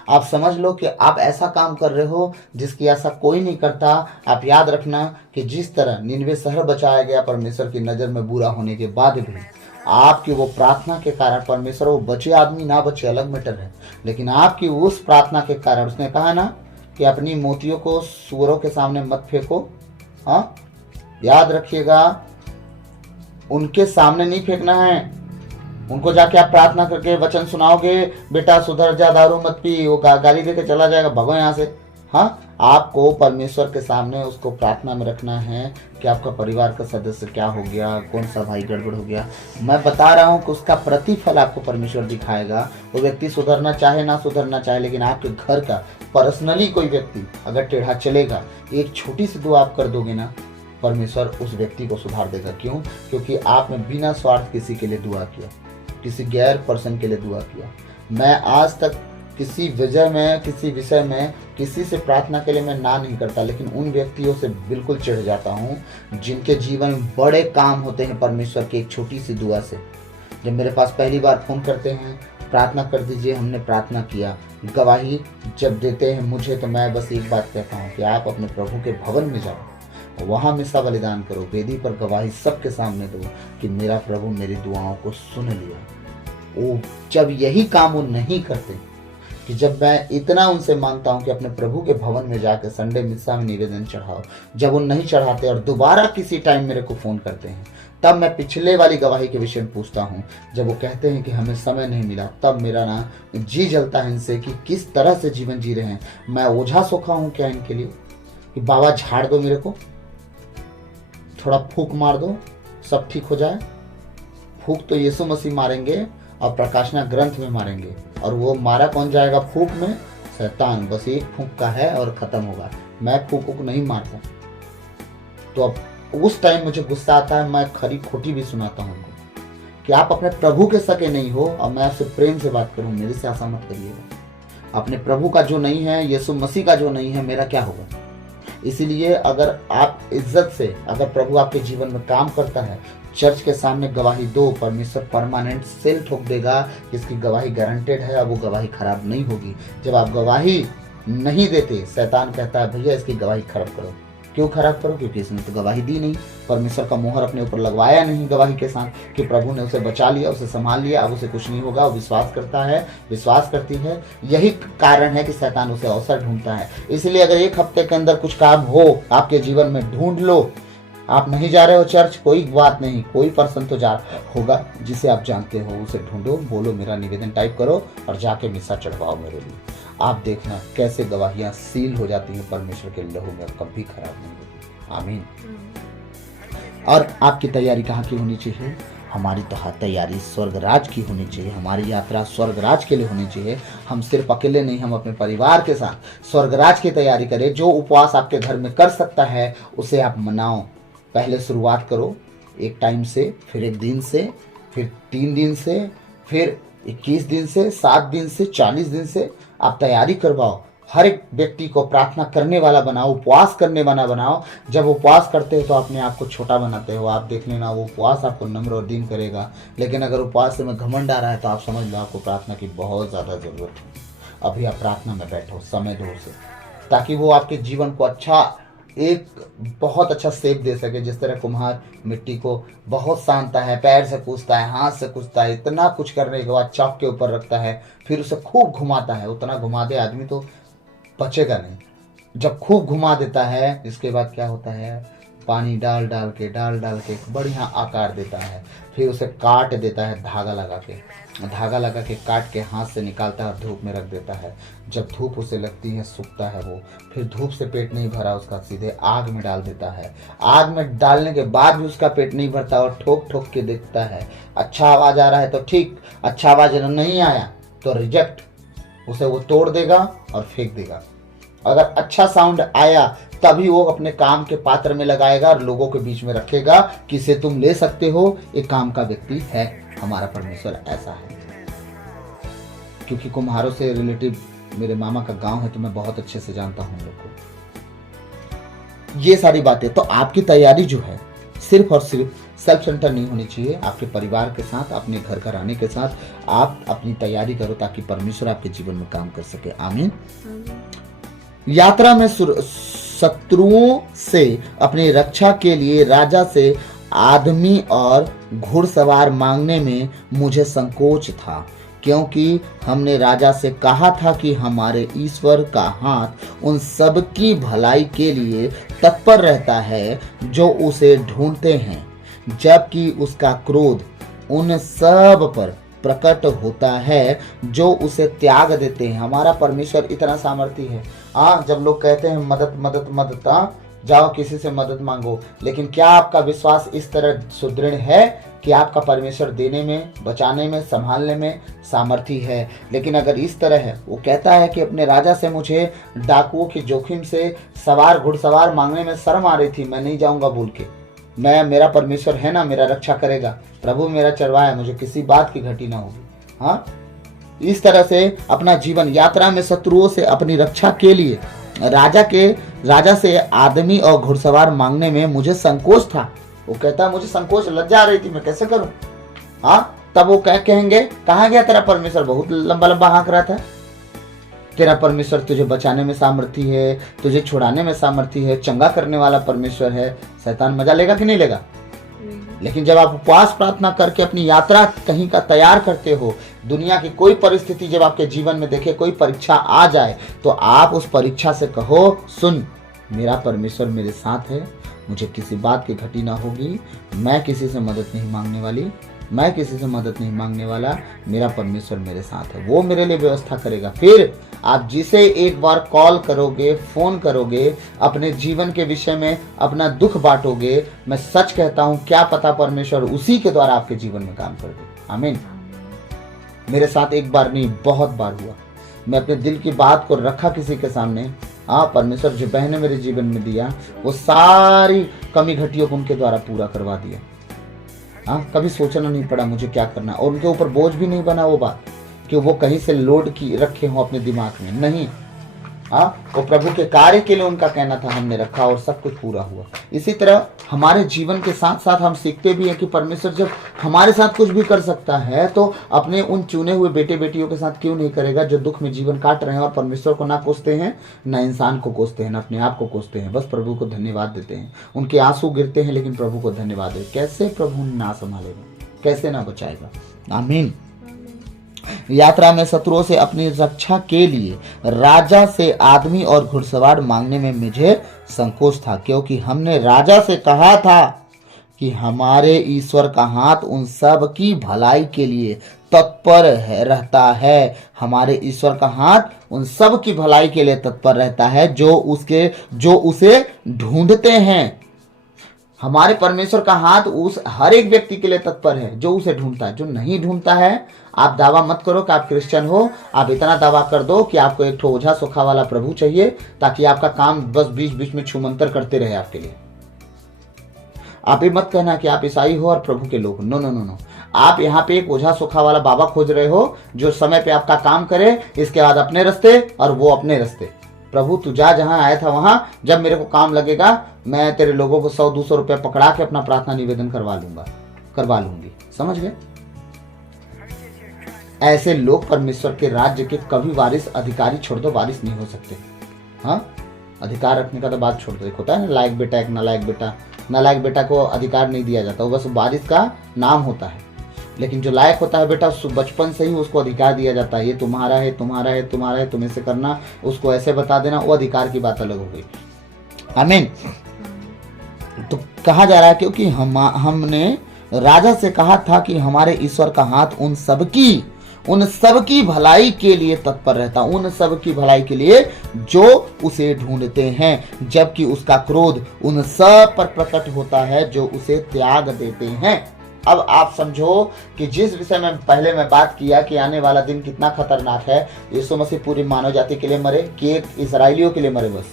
आप समझ लो कि आप ऐसा काम कर रहे हो जिसकी ऐसा कोई नहीं करता। आप याद रखना कि जिस तरह निनवे शहर बचाया गया परमेश्वर की नज़र में बुरा होने के बाद भी, आपकी वो प्रार्थना के कारण परमेश्वर, वो बचे आदमी ना बचे अलग मैटर है, लेकिन आपकी उस प्रार्थना के कारण उसने कहा ना कि अपनी मोतियों को सूअरों के सामने मत फेंको। हाँ, याद रखिएगा, उनके सामने नहीं फेंकना है। उनको जाके आप प्रार्थना करके वचन सुनाओगे, बेटा सुधर जा, दारू मत पी, वो गाली देके चला जाएगा, भगो यहाँ से। हाँ, आपको परमेश्वर के सामने उसको प्रार्थना में रखना है कि आपका परिवार का सदस्य क्या हो गया, कौन सा भाई गड़बड़ हो गया। मैं बता रहा हूँ कि उसका प्रतिफल आपको परमेश्वर दिखाएगा। वो व्यक्ति सुधरना चाहे ना सुधरना चाहे, लेकिन आपके घर का पर्सनली कोई व्यक्ति अगर टेढ़ा चलेगा, एक छोटी सी दुआ आप कर दोगे ना, परमेश्वर उस व्यक्ति को सुधार देगा। क्यों? क्योंकि आपने बिना स्वार्थ किसी के लिए दुआ किया, किसी गैर पर्सन के लिए दुआ किया। मैं आज तक किसी वजह में, किसी विषय में किसी से प्रार्थना के लिए मैं ना नहीं करता, लेकिन उन व्यक्तियों से बिल्कुल चिढ़ जाता हूँ जिनके जीवन में बड़े काम होते हैं परमेश्वर की एक छोटी सी दुआ से। जब मेरे पास पहली बार फोन करते हैं, प्रार्थना कर दीजिए, हमने प्रार्थना किया, गवाही जब देते हैं मुझे, तो मैं बस एक बात कहता हूँ कि आप अपने प्रभु के भवन में जाओ, वहाँ मिसा बलिदान करो, वेदी पर गवाही सबके सामने दो कि मेरा प्रभु मेरी दुआओं को सुन लिया। वो जब यही काम वो नहीं करते, कि जब मैं इतना उनसे मांगता हूं कि अपने प्रभु के भवन में जाकर संडे मिसा में निवेदन चढ़ाओ, जब वो नहीं चढ़ाते और दोबारा किसी टाइम मेरे को फ़ोन करते हैं, तब मैं पिछले वाली गवाही के विषय में पूछता हूं। जब वो कहते हैं कि हमें समय नहीं मिला, तब मेरा ना जी जलता है इनसे कि किस तरह से जीवन जी रहे हैं। मैं ओझा सोखा हूँ क्या इनके लिए कि बाबा झाड़ दो, मेरे को थोड़ा फूंक मार दो, सब ठीक हो जाए। फूंक तो यीशु मसीह मारेंगे और प्रकाशना ग्रंथ में मारेंगे, और वो मारा कौन जाएगा फूंक में? शैतान। बस एक फूंक का है और खत्म होगा। मैं फूंक नहीं मारता। तो अब उस टाइम मुझे गुस्सा आता है, मैं खरी खोटी भी सुनाता हूँ उनको कि आप अपने प्रभु के सके नहीं हो। और मैं आपसे प्रेम से बात करूँ, मेरे से ऐसा मत करिएगा। अपने प्रभु का जो नहीं है, यीशु मसीह का जो नहीं है, मेरा क्या होगा? इसीलिए अगर आप इज्जत से, अगर प्रभु आपके जीवन में काम करता है, चर्च के सामने गवाही दो, परमेश्वर परमानेंट सेल ठोक देगा कि इसकी गवाही गारंटेड है और वो गवाही खराब नहीं होगी। जब आप गवाही नहीं देते, शैतान कहता है भैया इसकी गवाही खराब करो। क्यों खराब करो? क्योंकि इसने तो गवाही दी नहीं, परमेश्वर का मोहर अपने ऊपर लगवाया नहीं गवाही के साथ कि प्रभु ने उसे बचा लिया, उसे संभाल लिया, अब उसे कुछ नहीं होगा। वो विश्वास करता है, विश्वास करती है। यही कारण है कि शैतान उसे अवसर ढूंढता है। इसलिए अगर एक हफ्ते के अंदर कुछ काम हो आपके जीवन में, ढूंढ लो। आप नहीं जा रहे हो चर्च, कोई बात नहीं, कोई पर्सन तो जा होगा जिसे आप जानते हो, उसे ढूंढो, बोलो मेरा निवेदन टाइप करो और जाके मिसा चढ़वाओ मेरे लिए। आप देखना कैसे गवाहियां सील हो जाती हैं परमेश्वर के लहू में, कभी खराब नहीं होती। आमीन। और आपकी तैयारी कहाँ की होनी चाहिए? हमारी तैयारी स्वर्ग राज की होनी चाहिए। हमारी यात्रा स्वर्ग राज के लिए होनी चाहिए। हम सिर्फ अकेले नहीं, हम अपने परिवार के साथ स्वर्ग राज की तैयारी करें। जो उपवास आपके घर में कर सकता है उसे आप मनाओ। पहले शुरुआत करो एक टाइम से, फिर एक दिन से, फिर 3 दिन से, फिर 21 दिन से, 7 दिन से, 40 दिन से आप तैयारी करवाओ। हर एक व्यक्ति को प्रार्थना करने वाला बनाओ, उपवास करने वाला बनाओ। जब उपवास करते हो तो अपने आप को छोटा बनाते हो। आप देख लेना, वो उपवास आपको नम्र और दीन करेगा। लेकिन अगर उपवास में घमंड आ रहा है तो आप समझ लो आपको प्रार्थना की बहुत ज़्यादा ज़रूरत है। अभी आप प्रार्थना में बैठो समय दो से, ताकि वो आपके जीवन को एक बहुत अच्छा शेप दे सके। जिस तरह कुम्हार मिट्टी को बहुत सानता है, पैर से कूचता है, हाथ से कूचता है, इतना कुछ करने के बाद चौक के ऊपर रखता है, फिर उसे खूब घुमाता है। उतना घुमा दे आदमी तो बचेगा नहीं। जब खूब घुमा देता है, इसके बाद क्या होता है, पानी डाल डाल के एक बढ़िया आकार देता है। फिर उसे काट देता है धागा लगा के काट के हाथ से निकालता है और धूप में रख देता है। जब धूप उसे लगती है, सूखता है वो, फिर धूप से पेट नहीं भरा उसका, सीधे आग में डाल देता है। आग में डालने के बाद भी उसका पेट नहीं भरता और ठोक ठोक के देखता है। अच्छा आवाज आ रहा है तो ठीक, अच्छा आवाज नहीं आया तो रिजेक्ट, उसे वो तोड़ देगा और फेंक देगा। अगर अच्छा साउंड आया तभी वो अपने काम के पात्र में लगाएगा और लोगों के बीच में रखेगा कि इसे तुम ले सकते हो, एक काम का व्यक्ति है। हमारा परमेश्वर ऐसा है। क्योंकि कुम्हारों से रिलेटिव मेरे मामा का गांव है तो मैं बहुत अच्छे से जानता हूँ लोग को। ये सारी बातें, तो आपकी तैयारी जो है सिर्फ और सिर्फ सेल्फ सेंटर नहीं होनी चाहिए। आपके परिवार के साथ, अपने घर घराने के साथ आप अपनी तैयारी करो ताकि परमेश्वर आपके जीवन में काम कर सके। आमीन। यात्रा में शत्रुओं से अपनी रक्षा के लिए राजा से आदमी और घुड़सवार मांगने में मुझे संकोच था, क्योंकि हमने राजा से कहा था कि हमारे ईश्वर का हाथ उन सब की भलाई के लिए तत्पर रहता है जो उसे ढूंढते हैं, जबकि उसका क्रोध उन सब पर प्रकट होता है जो उसे त्याग देते हैं। हमारा परमेश्वर इतना सामर्थी है। जब लोग कहते हैं मदद मदद मदद, जाओ किसी से मदद मांगो, लेकिन क्या आपका विश्वास इस तरह सुदृढ़ है कि आपका परमेश्वर देने में, बचाने में, संभालने में सामर्थी है? लेकिन अगर इस तरह है, वो कहता है कि अपने राजा से मुझे डाकुओं की जोखिम से सवार घुड़सवार मांगने में शर्म आ रही थी, मैं नहीं जाऊंगा बोल के। मेरा परमेश्वर है ना, मेरा रक्षा करेगा, प्रभु मेरा चरवाहा है, मुझे किसी बात की घटी ना होगी। इस तरह से अपना जीवन यात्रा में शत्रुओं से अपनी रक्षा के लिए राजा से आदमी और घुड़सवार मांगने में मुझे संकोच था। वो कहता मुझे संकोच, लज्जा आ रही थी, मैं कैसे करूं? तब वो कहेंगे कहाँ गया तेरा परमेश्वर? बहुत लंबा लंबा हाँक रहा था। तेरा परमेश्वर तुझे बचाने में सामर्थी है, तुझे छुड़ाने में सामर्थी है, चंगा करने वाला परमेश्वर है। शैतान मजा लेगा कि नहीं लेगा? लेकिन जब आप उपवास प्रार्थना करके अपनी यात्रा कहीं का तैयार करते हो, दुनिया की कोई परिस्थिति जब आपके जीवन में देखे, कोई परीक्षा आ जाए, तो आप उस परीक्षा से कहो, सुन मेरा परमेश्वर मेरे साथ है, मुझे किसी बात की घटी ना होगी, मैं किसी से मदद नहीं मांगने वाली, मैं किसी से मदद नहीं मांगने वाला, मेरा परमेश्वर मेरे साथ है, वो मेरे लिए व्यवस्था करेगा। फिर आप जिसे एक बार कॉल करोगे, फोन करोगे, अपने जीवन के विषय में अपना दुख बांटोगे, मैं सच कहता हूं, क्या पता परमेश्वर उसी के द्वारा आपके जीवन में काम कर दे। आमीन। मेरे साथ एक बार नहीं, बहुत बार हुआ। मैं अपने दिल की बात को रखा किसी के सामने, परमेश्वर जो बहने मेरे जीवन में दिया, वो सारी कमी घटियों को उनके द्वारा पूरा करवा दिया। कभी सोचना नहीं पड़ा मुझे क्या करना, और उनके ऊपर बोझ भी नहीं बना वो बात कि वो कहीं से लोड की रखे हो अपने दिमाग में, नहीं। वो प्रभु के कार्य के लिए उनका कहना था, हमने रखा और सब कुछ पूरा हुआ। इसी तरह हमारे जीवन के साथ साथ हम सीखते भी हैं कि परमेश्वर जब हमारे साथ कुछ भी कर सकता है, तो अपने उन चुने हुए बेटे बेटियों के साथ क्यों नहीं करेगा जो दुख में जीवन काट रहे हैं और परमेश्वर को ना कोसते हैं, ना इंसान को कोसते हैं, ना अपने आप को कोसते हैं, बस प्रभु को धन्यवाद देते हैं। उनके आंसू गिरते हैं लेकिन प्रभु को धन्यवाद देते। कैसे प्रभु ना संभालेगा, कैसे ना बचाएगा। आमीन। यात्रा में शत्रुओं से अपनी रक्षा के लिए राजा से आदमी और घुड़सवार मांगने में मुझे संकोच था, क्योंकि हमने राजा से कहा था कि हमारे ईश्वर का हाथ उन सब की भलाई के लिए तत्पर रहता है। हमारे ईश्वर का हाथ उन सब की भलाई के लिए तत्पर रहता है जो उसे ढूंढते हैं। हमारे परमेश्वर का हाथ उस हर एक व्यक्ति के लिए तत्पर है जो उसे ढूंढता है। जो नहीं ढूंढता है, आप दावा मत करो कि आप क्रिश्चियन हो, आप इतना दावा कर दो कि आपको एक ठो ओझा सोखा वाला प्रभु चाहिए ताकि आपका काम बस बीच बीच में छूमंतर करते रहे आपके लिए। आप ये मत कहना कि आप ईसाई हो और प्रभु के लोग। नो नो नो नो, आप यहाँ पे एक ओझा सोखा वाला बाबा खोज रहे हो जो समय पे आपका काम करे, इसके बाद अपने रास्ते और वो अपने रास्ते। प्रभु तू जा जहां आया था वहां, जब मेरे को काम लगेगा मैं तेरे लोगों को 100-200 रुपए पकड़ा के अपना प्रार्थना निवेदन करवा लूंगी। समझ गए? ऐसे लोग परमेश्वर के राज्य के कभी वारिस, अधिकारी छोड़ दो, वारिस नहीं हो सकते। अधिकार रखने का तो बात छोड़ दो। एक होता है ना लायक बेटा, एक नालायक बेटा को अधिकार नहीं दिया जाता, वो बस वारिस का नाम होता है। लेकिन जो लायक होता है बेटा, बचपन से ही उसको अधिकार दिया जाता है, ये तुम्हारा है, तुम्हारा है, तुम्हारा है, तुम्हें से करना, उसको ऐसे बता देना, वो अधिकार की बात अलग हो गई। आमीन। तो कहा जा रहा है क्योंकि हमने राजा से कहा था कि हमारे ईश्वर का हाथ उन सब की भलाई के लिए तत्पर रहता, उन सब की भलाई के लिए जो उसे ढूंढते हैं, जबकि उसका क्रोध उन सब पर प्रकट होता है जो उसे त्याग देते हैं। अब आप समझो कि जिस विषय में पहले मैं बात किया कि आने वाला दिन कितना खतरनाक है, यीशु मसीह पूरी मानव जाति के लिए मरे कि एक इसराइलियों के लिए मरे बस?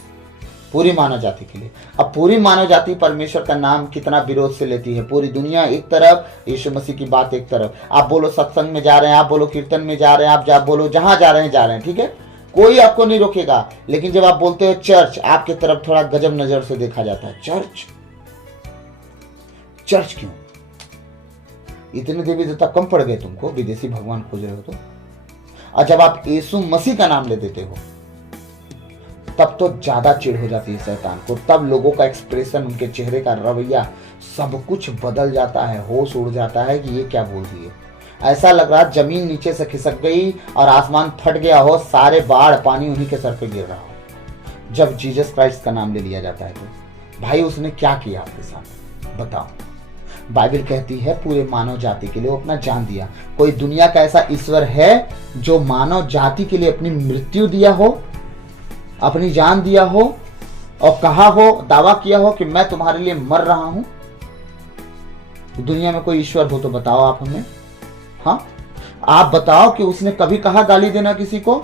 पूरी मानव जाति के लिए। अब पूरी मानव जाति परमेश्वर का नाम कितना विरोध से लेती है। पूरी दुनिया एक तरफ, यीशु मसीह की बात एक तरफ। आप बोलो सत्संग में जा रहे हैं, आप बोलो कीर्तन में जा रहे हैं, आप बोलो जहां जा रहे हैं, ठीक है, कोई आपको नहीं रोकेगा। लेकिन जब आप बोलते हो चर्च, आपकी तरफ थोड़ा गजब नजर से देखा जाता है। चर्च क्यों? इतने देवी देवता कम पड़ गए तुमको, विदेशी भगवान खोज रहे हो तो? और जब आप यीशु मसीह का नाम ले देते हो तब तो ज्यादा चिढ़ हो जाती है शैतान को। तब लोगों का एक्सप्रेशन, उनके चेहरे का रवैया, सब कुछ बदल जाता है। होश उड़ जाता है कि ये क्या बोल रही है। ऐसा लग रहा जमीन नीचे से खिसक गई और आसमान फट गया हो, सारे बाढ़ पानी उन्हीं के सर पे गिर रहा हो। जब जीसस क्राइस्ट का नाम ले लिया जाता है तो भाई उसने क्या किया आपके साथ, बताओ। बाइबल कहती है पूरे मानव जाति के लिए वो अपना जान दिया। कोई दुनिया का ऐसा ईश्वर है जो मानव जाति के लिए अपनी मृत्यु दिया हो, अपनी जान दिया हो और कहा हो, दावा किया हो कि मैं तुम्हारे लिए मर रहा हूं? दुनिया में कोई ईश्वर हो तो बताओ आप हमें। हाँ, आप बताओ कि उसने कभी कहा गाली देना किसी को?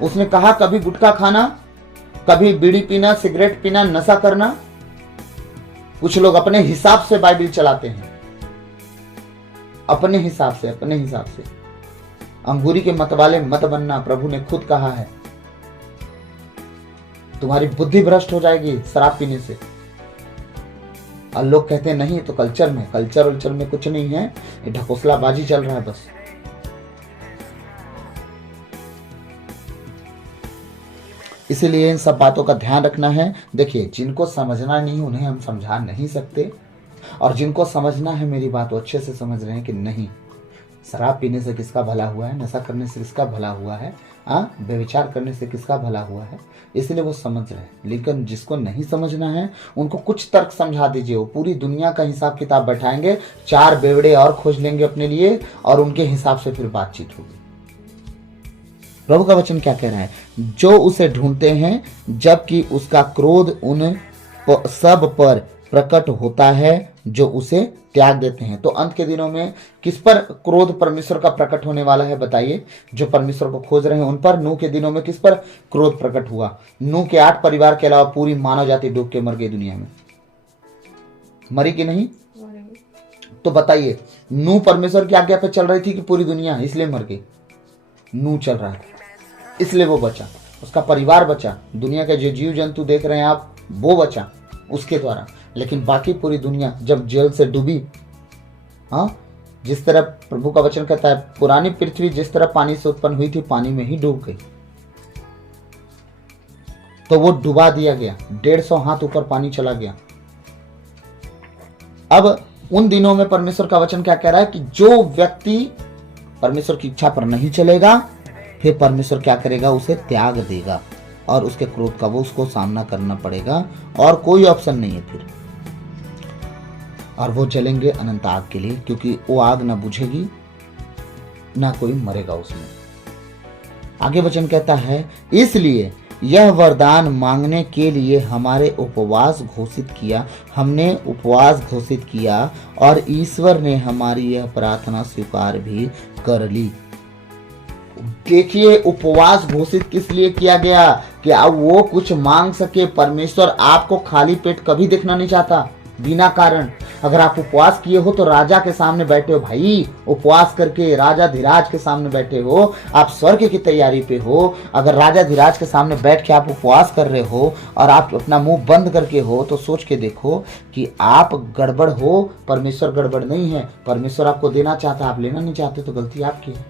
उसने कहा कभी गुटखा खाना, कभी बीड़ी पीना, सिगरेट पीना, नशा करना? कुछ लोग अपने हिसाब से बाइबल चलाते हैं, अपने हिसाब से। अंगूरी के मतवाले मत बनना, प्रभु ने खुद कहा है। तुम्हारी बुद्धि भ्रष्ट हो जाएगी शराब पीने से। और लोग कहते हैं नहीं तो कल्चर में कुछ नहीं है, ये ढकोसलाबाजी चल रहा है बस। इसीलिए इन सब बातों का ध्यान रखना है। देखिए, जिनको समझना नहीं उन्हें हम समझा नहीं सकते, और जिनको समझना है मेरी बात वो अच्छे से समझ रहे हैं कि नहीं, शराब पीने से किसका भला हुआ है, नशा करने से किसका भला हुआ है, व्यभिचार करने से किसका भला हुआ है, इसलिए वो समझ रहे हैं। लेकिन जिसको नहीं समझना है उनको कुछ तर्क समझा दीजिए। वो पूरी दुनिया का हिसाब किताब बैठाएंगे, 4 बेवड़े और खोज लेंगे अपने लिए, और उनके हिसाब से फिर बातचीत होगी। प्रभु का वचन क्या कह रहा है? जो उसे ढूंढते हैं जबकि उसका क्रोध उन सब पर प्रकट होता है जो उसे त्याग देते हैं। तो अंत के दिनों में किस पर क्रोध परमेश्वर का प्रकट होने वाला है बताइए? जो परमेश्वर को खोज रहे हैं उन पर। नूह के दिनों में किस पर क्रोध प्रकट हुआ? नूह के 8 परिवार के अलावा पूरी मानव जाति डूब के मर गई दुनिया में। मरी कि नहीं? तो बताइए, नूह परमेश्वर की आज्ञा पे चल रही थी कि पूरी दुनिया, इसलिए मर गई? नूह चल रहा था इसलिए वो बचा, उसका परिवार बचा, दुनिया के जो जीव जंतु देख रहे हैं आप वो बचा उसके द्वारा। लेकिन बाकी पूरी दुनिया जब जल से डूबी, जिस तरह प्रभु का वचन कहता है पुरानी पृथ्वी जिस तरह पानी से उत्पन्न हुई थी पानी में ही डूब गई। तो वो डुबा दिया गया, 150 हाथ ऊपर पानी चला गया। अब उन दिनों में परमेश्वर का वचन क्या कह रहा है कि जो व्यक्ति परमेश्वर की इच्छा पर नहीं चलेगा, फिर परमेश्वर क्या करेगा? उसे त्याग देगा और उसके क्रोध का वो उसको सामना करना पड़ेगा, और कोई ऑप्शन नहीं है फिर। और वो जलेंगे अनंत आग के लिए, क्योंकि वो आग ना बुझेगी ना कोई मरेगा उसमें। आगे वचन कहता है, इसलिए यह वरदान मांगने के लिए हमने उपवास घोषित किया और ईश्वर ने हमारी यह प्रार्थना स्वीकार भी कर ली। देखिए, उपवास घोषित किस लिए किया गया? कि अब वो कुछ मांग सके। परमेश्वर आपको खाली पेट कभी देखना नहीं चाहता बिना कारण। अगर आप उपवास किए हो तो राजा के सामने बैठे हो भाई, उपवास करके राजा धीराज के सामने बैठे हो, आप स्वर्ग की तैयारी पे हो। अगर राजा धीराज के सामने बैठ के आप उपवास कर रहे हो और आप अपना मुंह बंद करके हो, तो सोच के देखो कि आप गड़बड़ हो, परमेश्वर गड़बड़ नहीं है। परमेश्वर आपको देना चाहता, आप लेना नहीं चाहते, तो गलती आपकी है।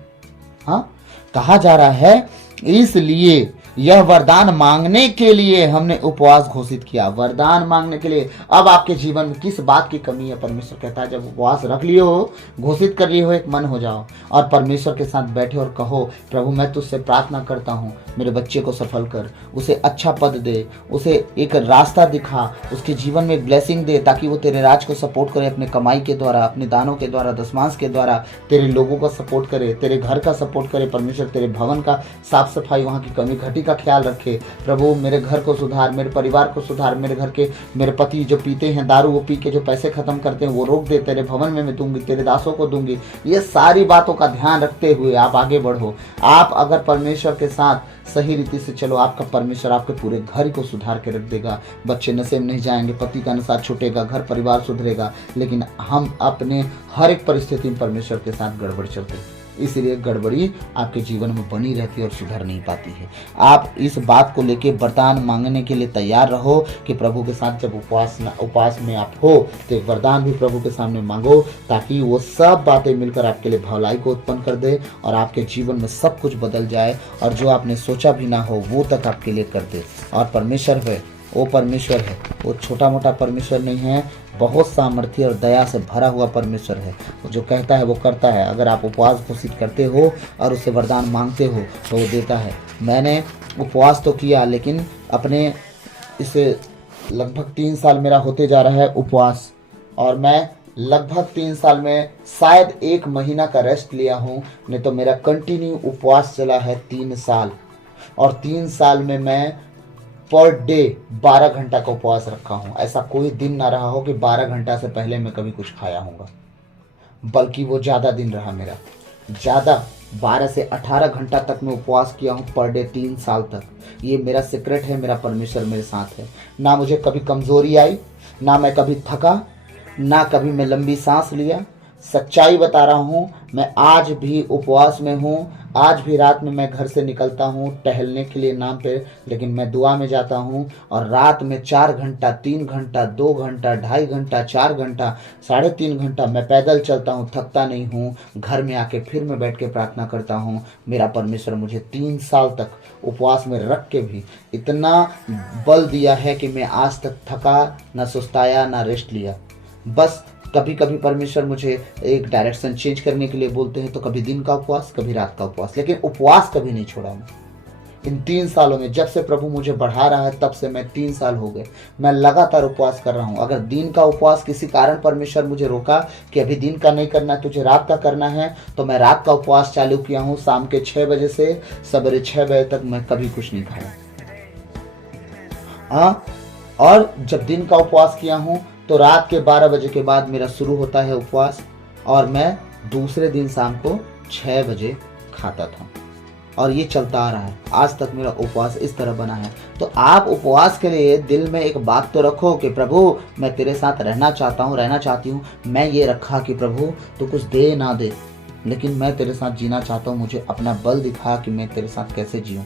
हाँ, कहा जा रहा है इसलिए यह वरदान मांगने के लिए हमने उपवास घोषित किया। वरदान मांगने के लिए। अब आपके जीवन में किस बात की कमी है? परमेश्वर कहता है जब उपवास रख लिए हो, घोषित कर लिए हो, एक मन हो जाओ और परमेश्वर के साथ बैठे और कहो, प्रभु मैं तुझसे प्रार्थना करता हूँ, मेरे बच्चे को सफल कर, उसे अच्छा पद दे, उसे एक रास्ता दिखा, उसके जीवन में ब्लेसिंग दे, ताकि वो तेरे राज को सपोर्ट करे, अपने कमाई के द्वारा, अपने दानों के द्वारा, दशमांश के द्वारा तेरे लोगों का सपोर्ट करे, तेरे घर का सपोर्ट करे। परमेश्वर तेरे भवन का साफ सफाई, वहाँ की कमी घटी पति का ख्याल रखे प्रभु, मेरे घर को सुधार, मेरे परिवार को सुधार, मेरे घर के मेरे पति जो पीते हैं दारू, वो पी के जो पैसे खत्म करते हैं वो रोक दे, तेरे भवन में मैं दूंगी, तेरे दासों को दूंगी। ये सारी बातों का ध्यान रखते हुए आप आगे बढ़ो। आप अगर परमेश्वर के साथ सही रीति से चलो, आपका परमेश्वर आपके पूरे घर को सुधार के रख देगा। बच्चे नशे में नहीं जाएंगे, पति का नशा छूटेगा, घर परिवार सुधरेगा। लेकिन हम अपने हर एक परिस्थिति में परमेश्वर के साथ गड़बड़ चलते हैं, इसलिए गड़बड़ी आपके जीवन में बनी रहती है और सुधर नहीं पाती है। आप इस बात को लेके वरदान मांगने के लिए तैयार रहो कि प्रभु के साथ जब उपवास में आप हो तो एक वरदान भी प्रभु के सामने मांगो, ताकि वो सब बातें मिलकर आपके लिए भलाई को उत्पन्न कर दे और आपके जीवन में सब कुछ बदल जाए और जो आपने सोचा भी ना हो वो तक आपके लिए कर दे। और परमेश्वर है, वो परमेश्वर है, वो छोटा मोटा परमेश्वर नहीं है, बहुत सामर्थ्य और दया से भरा हुआ परमेश्वर है। वो जो कहता है वो करता है। अगर आप उपवास घोषित करते हो और उससे वरदान मांगते हो तो वो देता है। मैंने उपवास तो किया, लेकिन अपने इसे लगभग 3 साल मेरा होते जा रहा है उपवास, और मैं लगभग 3 साल में शायद 1 महीना का रेस्ट लिया हूँ, नहीं तो मेरा कंटिन्यू उपवास चला है 3 साल। और 3 साल में मैं पर डे 12 घंटा का उपवास रखा हूँ। ऐसा कोई दिन ना रहा हो कि 12 घंटा से पहले मैं कभी कुछ खाया होगा, बल्कि वो ज़्यादा दिन रहा मेरा, ज़्यादा 12 से 18 घंटा तक मैं उपवास किया हूँ पर डे 3 साल तक। ये मेरा सीक्रेट है, मेरा परमेश्वर मेरे साथ है। ना मुझे कभी कमज़ोरी आई, ना मैं कभी थका, ना कभी मैं लंबी सांस लिया। सच्चाई बता रहा हूँ, मैं आज भी उपवास में हूँ। आज भी रात में मैं घर से निकलता हूँ टहलने के लिए नाम पे, लेकिन मैं दुआ में जाता हूँ और रात में 4 घंटा, 3 घंटा, 2 घंटा, 2.5 घंटा, 4 घंटा, 3.5 घंटा मैं पैदल चलता हूँ, थकता नहीं हूँ। घर में आके फिर मैं बैठ के प्रार्थना करता हूँ। मेरा परमेश्वर मुझे 3 साल तक उपवास में रख के भी इतना बल दिया है कि मैं आज तक थका ना, सुस्ताया ना, रेस्ट लिया। बस कभी कभी परमेश्वर मुझे एक डायरेक्शन चेंज करने के लिए बोलते हैं, तो कभी दिन का उपवास, कभी रात का उपवास, लेकिन उपवास कभी नहीं छोड़ा मैं। इन 3 सालों में जब से प्रभु मुझे बढ़ा रहा है, तब से मैं 3 साल हो गए मैं लगातार उपवास कर रहा हूँ। अगर दिन का उपवास किसी कारण परमेश्वर मुझे रोका कि अभी दिन का नहीं करना है, तुझे रात का करना है, तो मैं रात का उपवास चालू किया हूँ। शाम के 6 बजे से सवेरे 6 बजे तक मैं कभी कुछ नहीं खाया। हाँ, और जब दिन का उपवास किया हूँ तो रात के 12 बजे के बाद मेरा शुरू होता है उपवास, और मैं दूसरे दिन शाम को 6 बजे खाता था, और ये चलता आ रहा है आज तक। मेरा उपवास इस तरह बना है। तो आप उपवास के लिए दिल में एक बात तो रखो कि प्रभु मैं तेरे साथ रहना चाहता हूँ, रहना चाहती हूँ। मैं ये रखा कि प्रभु तू कुछ दे ना दे, लेकिन मैं तेरे साथ जीना चाहता हूँ। मुझे अपना बल दिखा कि मैं तेरे साथ कैसे जीऊँ।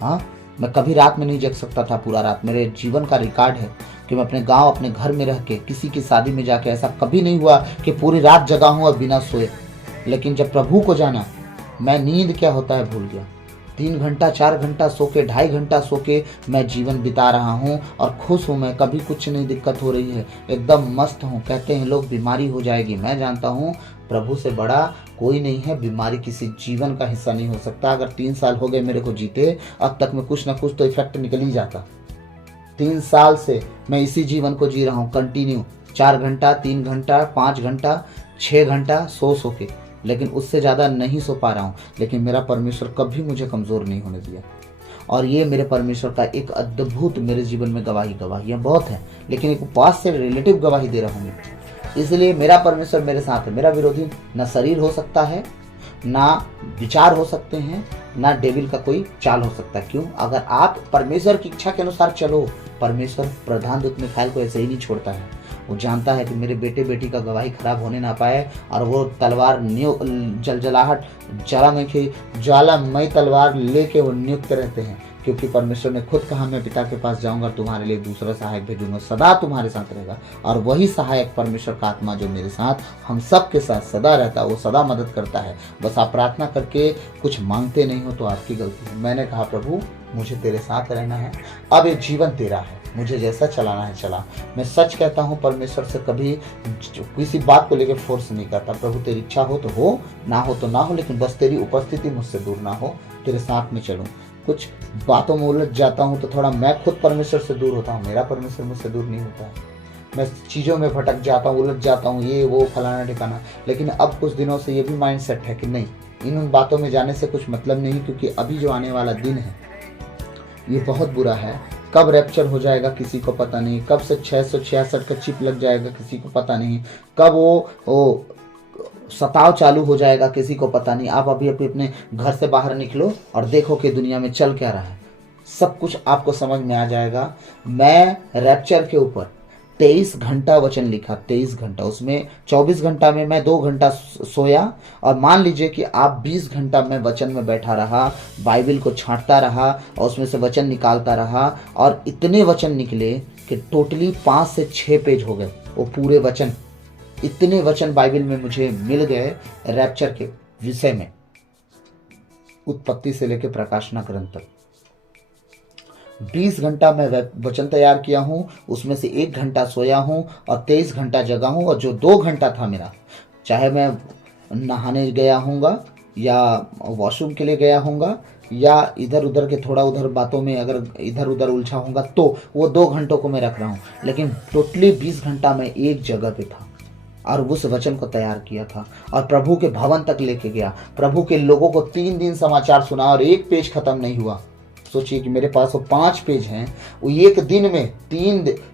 हाँ, मैं कभी रात में नहीं जग सकता था पूरा रात। मेरे जीवन का रिकॉर्ड है कि मैं अपने गांव, अपने घर में रह के, किसी की शादी में जाके ऐसा कभी नहीं हुआ कि पूरी रात जगा हूँ और बिना सोए। लेकिन जब प्रभु को जाना, मैं नींद क्या होता है भूल गया। 3 घंटा, 4 घंटा सो के, 2.5 घंटा सो के मैं जीवन बिता रहा हूँ और खुश हूँ। मैं कभी कुछ नहीं दिक्कत हो रही है, एकदम मस्त हूँ। कहते हैं लोग बीमारी हो जाएगी, मैं जानता हूँ प्रभु से बड़ा कोई नहीं है। बीमारी किसी जीवन का हिस्सा नहीं हो सकता। अगर 3 साल हो गए मेरे को जीते, अब तक में कुछ ना कुछ तो इफेक्ट निकल ही जाता। 3 साल से मैं इसी जीवन को जी रहा हूँ कंटिन्यू, 4 घंटा, 3 घंटा, 5 घंटा, 6 घंटा सो के, लेकिन उससे ज़्यादा नहीं सो पा रहा हूँ। लेकिन मेरा परमेश्वर कभी मुझे कमज़ोर नहीं होने दिया। और ये मेरे परमेश्वर का एक अद्भुत मेरे जीवन में गवाहियाँ बहुत है, लेकिन एक उपवास से रिलेटिव गवाही दे रहा हूँ मैं। इसलिए मेरा परमेश्वर मेरे साथ है। मेरा विरोधी ना शरीर हो सकता है, ना विचार हो सकते हैं, ना डेविल का कोई चाल हो सकता है। क्यों? अगर आप परमेश्वर की इच्छा के अनुसार चलो, परमेश्वर प्रधान दूत मिखाइल को ऐसे ही नहीं छोड़ता है। वो जानता है कि मेरे बेटे बेटी का गवाही खराब होने ना पाए, और वो तलवार जलजलाहट ज्वालामयी तलवार लेके वो नियुक्त रहते हैं, क्योंकि परमेश्वर ने खुद कहा मैं पिता के पास जाऊंगा, तुम्हारे लिए दूसरा सहायक भेजूंगा, सदा तुम्हारे साथ रहेगा। और वही सहायक परमेश्वर का आत्मा जो मेरे साथ, हम सब के साथ सदा रहता है, वो सदा मदद करता है। बस आप प्रार्थना करके कुछ मांगते नहीं हो तो आपकी गलती है। मैंने कहा प्रभु मुझे तेरे साथ रहना है, अब ये जीवन तेरा है, मुझे जैसा चलाना है चला। मैं सच कहता हूँ, परमेश्वर से कभी किसी बात को लेकर फोर्स नहीं करता। प्रभु तेरी इच्छा हो तो हो, ना हो तो ना हो, लेकिन बस तेरी उपस्थिति मुझसे दूर ना हो, तेरे साथ में चलूँ। कुछ बातों में उलझ जाता हूँ तो थोड़ा मैं खुद परमेश्वर से दूर होता हूँ, मेरा परमेश्वर मुझसे दूर नहीं होता है। मैं चीज़ों में भटक जाता हूँ, उलझ जाता हूँ, ये वो फलाना ठिकाना। लेकिन अब कुछ दिनों से ये भी माइंड सेट है कि नहीं, इन उन बातों में जाने से कुछ मतलब नहीं, क्योंकि अभी जो आने वाला दिन है ये बहुत बुरा है। कब रैप्चर हो जाएगा किसी को पता नहीं, कब से 666 का चिप लग जाएगा किसी को पता नहीं, कब वो सताव चालू हो जाएगा किसी को पता नहीं। आप अभी अपने घर से बाहर निकलो और देखो कि दुनिया में चल क्या रहा है, सब कुछ आपको समझ में आ जाएगा। मैं रैप्चर के ऊपर 23 घंटा वचन लिखा, 23 घंटा, उसमें 24 घंटा में मैं 2 घंटा सोया, और मान लीजिए कि आप 20 घंटा मैं वचन में बैठा रहा, बाइबल को छांटता रहा और उसमें से वचन निकालता रहा, और इतने वचन निकले कि टोटली 5 से 6 पेज हो गए वो पूरे वचन। इतने वचन बाइबल में मुझे मिल गए रैप्चर के विषय में, उत्पत्ति से लेकर प्रकाशना ग्रंथ तक। 20 घंटा मैं वचन तैयार किया हूँ, उसमें से 1 घंटा सोया हूँ और 23 घंटा जगा हूँ। और जो 2 घंटा था मेरा, चाहे मैं नहाने गया हूँगा या वॉशरूम के लिए गया हूँगा या इधर उधर के थोड़ा उधर बातों में अगर इधर उधर उलझा हूँगा, तो वो 2 घंटों को मैं रख रहा हूँ, लेकिन टोटली 20 घंटा मैं एक जगह पे था और उस वचन को तैयार किया था और प्रभु के भवन तक लेके गया। प्रभु के लोगों को 3 दिन समाचार सुना और 1 पेज खत्म नहीं हुआ। सोचिए कि मेरे पास वो 5 पेज हैं, वो एक दिन में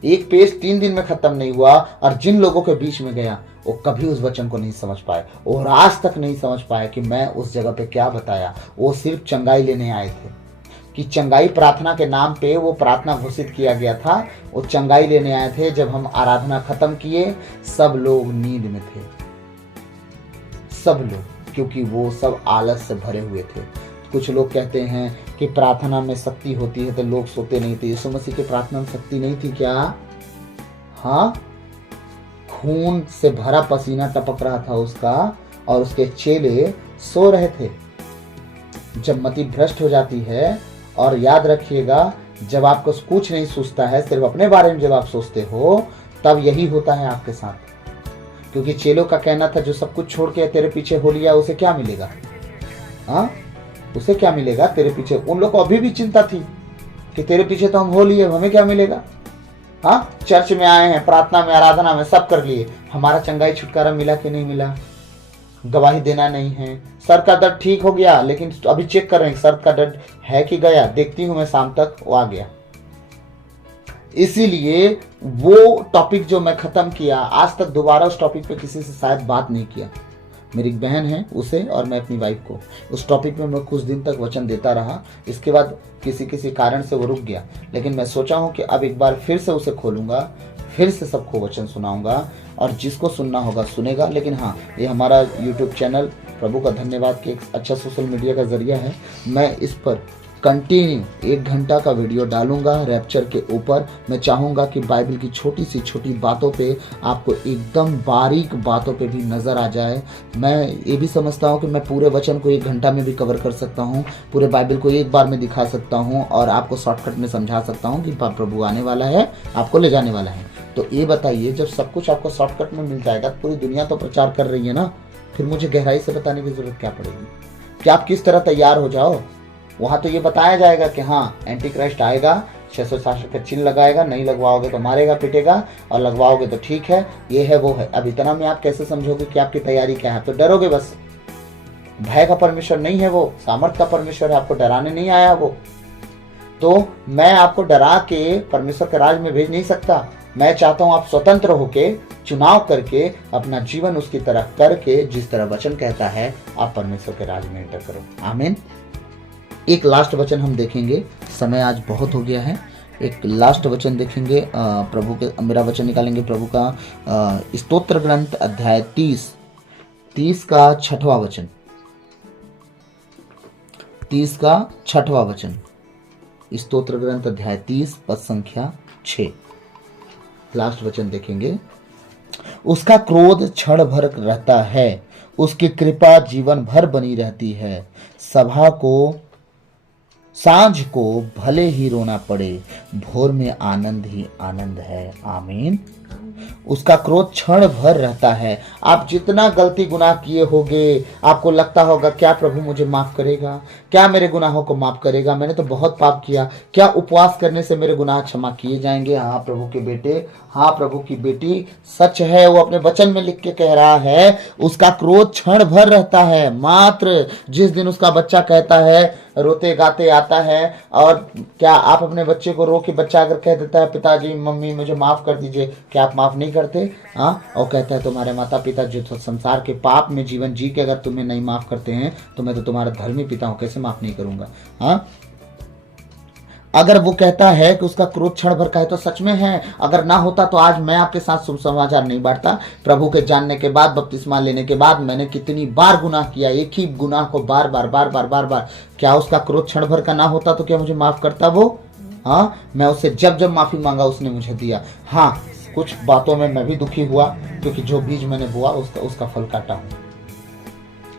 1 पेज 3 दिन में खत्म नहीं हुआ, और जिन लोगों के बीच में गया वो कभी उस वचन को नहीं समझ पाए और आज तक नहीं समझ पाए कि मैं उस जगह पे क्या बताया। वो सिर्फ चंगाई लेने आए थे, कि चंगाई प्रार्थना के नाम पे वो प्रार्थना घोषित किया गया था, वो चंगाई लेने आए थे। जब हम आराधना खत्म किए सब लोग नींद में थे, सब लोग, क्योंकि वो सब आलस से भरे हुए थे। कुछ लोग कहते हैं कि प्रार्थना में शक्ति होती है तो लोग सोते नहीं थे। यीशु मसीह की प्रार्थना में शक्ति नहीं थी क्या? हाँ, खून से भरा पसीना टपक रहा था उसका और उसके चेले सो रहे थे। जब मति भ्रष्ट हो जाती है, और याद रखिएगा जब आपको कुछ नहीं सूझता है, सिर्फ अपने बारे में जब आप सोचते हो, तब यही होता है आपके साथ। क्योंकि चेलों का कहना था जो सब कुछ छोड़ के तेरे पीछे हो लिया उसे क्या मिलेगा? हाँ, उसे क्या मिलेगा तेरे पीछे? उन लोग को अभी भी चिंता थी कि तेरे पीछे तो हम हो लिए, हमें क्या मिलेगा? हाँ, चर्च में आए हैं, प्रार्थना में आराधना में सब कर लिए, हमारा चंगाई छुटकारा मिला कि नहीं मिला? गवाही देना नहीं है। सर का दर्द ठीक हो गया, लेकिन अभी चेक कर रहे हैं सर का दर्द है कि गया, देखती हूं मैं शाम तक वो आ गया। इसीलिए वो टॉपिक जो मैं खत्म किया, आज तक दोबारा उस टॉपिक पे किसी से शायद बात नहीं किया। मेरी एक बहन है, उसे और मैं अपनी वाइफ को, उस टॉपिक में मैं कुछ दिन तक वचन देता रहा। इसके बाद किसी कारण से वो रुक गया, लेकिन मैं सोचा हूं कि अब एक बार फिर से उसे खोलूंगा, फिर से सबको वचन सुनाऊंगा और जिसको सुनना होगा सुनेगा। लेकिन हाँ, ये हमारा यूट्यूब चैनल प्रभु का धन्यवाद कि एक अच्छा सोशल मीडिया का जरिया है। मैं इस पर कंटिन्यू 1 घंटा का वीडियो डालूंगा रैप्चर के ऊपर। मैं चाहूँगा कि बाइबल की छोटी सी छोटी बातों पे आपको एकदम बारीक बातों पे भी नज़र आ जाए। मैं ये भी समझता हूँ कि मैं पूरे वचन को 1 घंटा में भी कवर कर सकता हूँ, पूरे बाइबल को एक बार में दिखा सकता हूँ और आपको शॉर्टकट में समझा सकता हूँ कि प्रभु आने वाला है, आपको ले जाने वाला है। तो ये बताइए, जब सब कुछ आपको शॉर्टकट में मिल जाएगा, पूरी दुनिया तो प्रचार कर रही है ना, फिर मुझे गहराई से बताने की जरूरत क्या पड़ेगी कि आप किस तरह तैयार हो जाओ। वहां तो ये बताया जाएगा कि हाँ, एंटी क्राइस्ट आएगा, 666 का चिन्ह लगाएगा, नहीं लगवाओगे तो मारेगा पीटेगा, और लगवाओगे तो ठीक है, ये है वो है। अब इतना में आप कैसे समझोगे कि आपकी तैयारी क्या है? तो डरोगे बस। भय का परमेश्वर नहीं है वो, सामर्थ का परमेश्वर है, आपको डराने नहीं आया वो। तो मैं आपको डरा के परमेश्वर के राज में भेज नहीं सकता। मैं चाहता हूं आप स्वतंत्र होके, चुनाव करके, अपना जीवन उसकी तरह करके, जिस तरह वचन कहता है, आप परमेश्वर के राज में एंटर करो। आमीन। एक लास्ट वचन हम देखेंगे, समय आज बहुत हो गया है। एक लास्ट वचन देखेंगे प्रभु के, मेरा वचन निकालेंगे प्रभु का स्तोत्र ग्रंथ अध्याय 30 का 6वां वचन, 30 का 6वां वचन, स्तोत्र ग्रंथ अध्याय 30 पद संख्या 6। लास्ट वचन देखेंगे। उसका क्रोध क्षण भर रहता है, उसकी कृपा जीवन भर बनी रहती है। सांझ को भले ही रोना पड़े, भोर में आनंद ही आनंद है। आमीन। उसका क्रोध क्षण भर रहता है। आप जितना गलती गुनाह किए होगे, आपको लगता होगा क्या प्रभु मुझे माफ करेगा, क्या मेरे गुनाहों को माफ करेगा, मैंने तो बहुत पाप किया, क्या उपवास करने से मेरे गुनाह क्षमा किए जाएंगे? हाँ प्रभु के बेटे, हाँ प्रभु की बेटी, सच है, वो अपने वचन में लिख के कह रहा है, उसका क्रोध क्षण भर रहता है। मात्र जिस दिन उसका बच्चा कहता है रोते गाते आता है। और क्या आप अपने बच्चे को रो के, बच्चा अगर कह देता है पिताजी मम्मी मुझे माफ़ कर दीजिए, क्या आप माफ़ नहीं करते? हाँ, और कहता है तुम्हारे माता पिता जो संसार के पाप में जीवन जी के अगर तुम्हें नहीं माफ़ करते हैं तो मैं तो तुम्हारा धर्मी पिता हूँ, कैसे माफ़ नहीं करूँगा? हाँ, अगर वो कहता है कि उसका क्रोध क्षण भर का है तो सच में है। अगर ना होता तो आज मैं आपके साथ शुभ समाचार नहीं बांटता। प्रभु के जानने के बाद, बपतिस्मा लेने के बाद मैंने कितनी बार गुनाह किया, एक ही गुनाह को बार बार बार बार बार बार। क्या उसका क्रोध क्षण भर का ना होता तो क्या मुझे माफ करता वो? हाँ, मैं उससे जब जब माफी मांगा उसने मुझे दिया। हाँ, कुछ बातों में मैं भी दुखी हुआ क्योंकि जो बीज मैंने बोआ उसका फल काटा हूँ।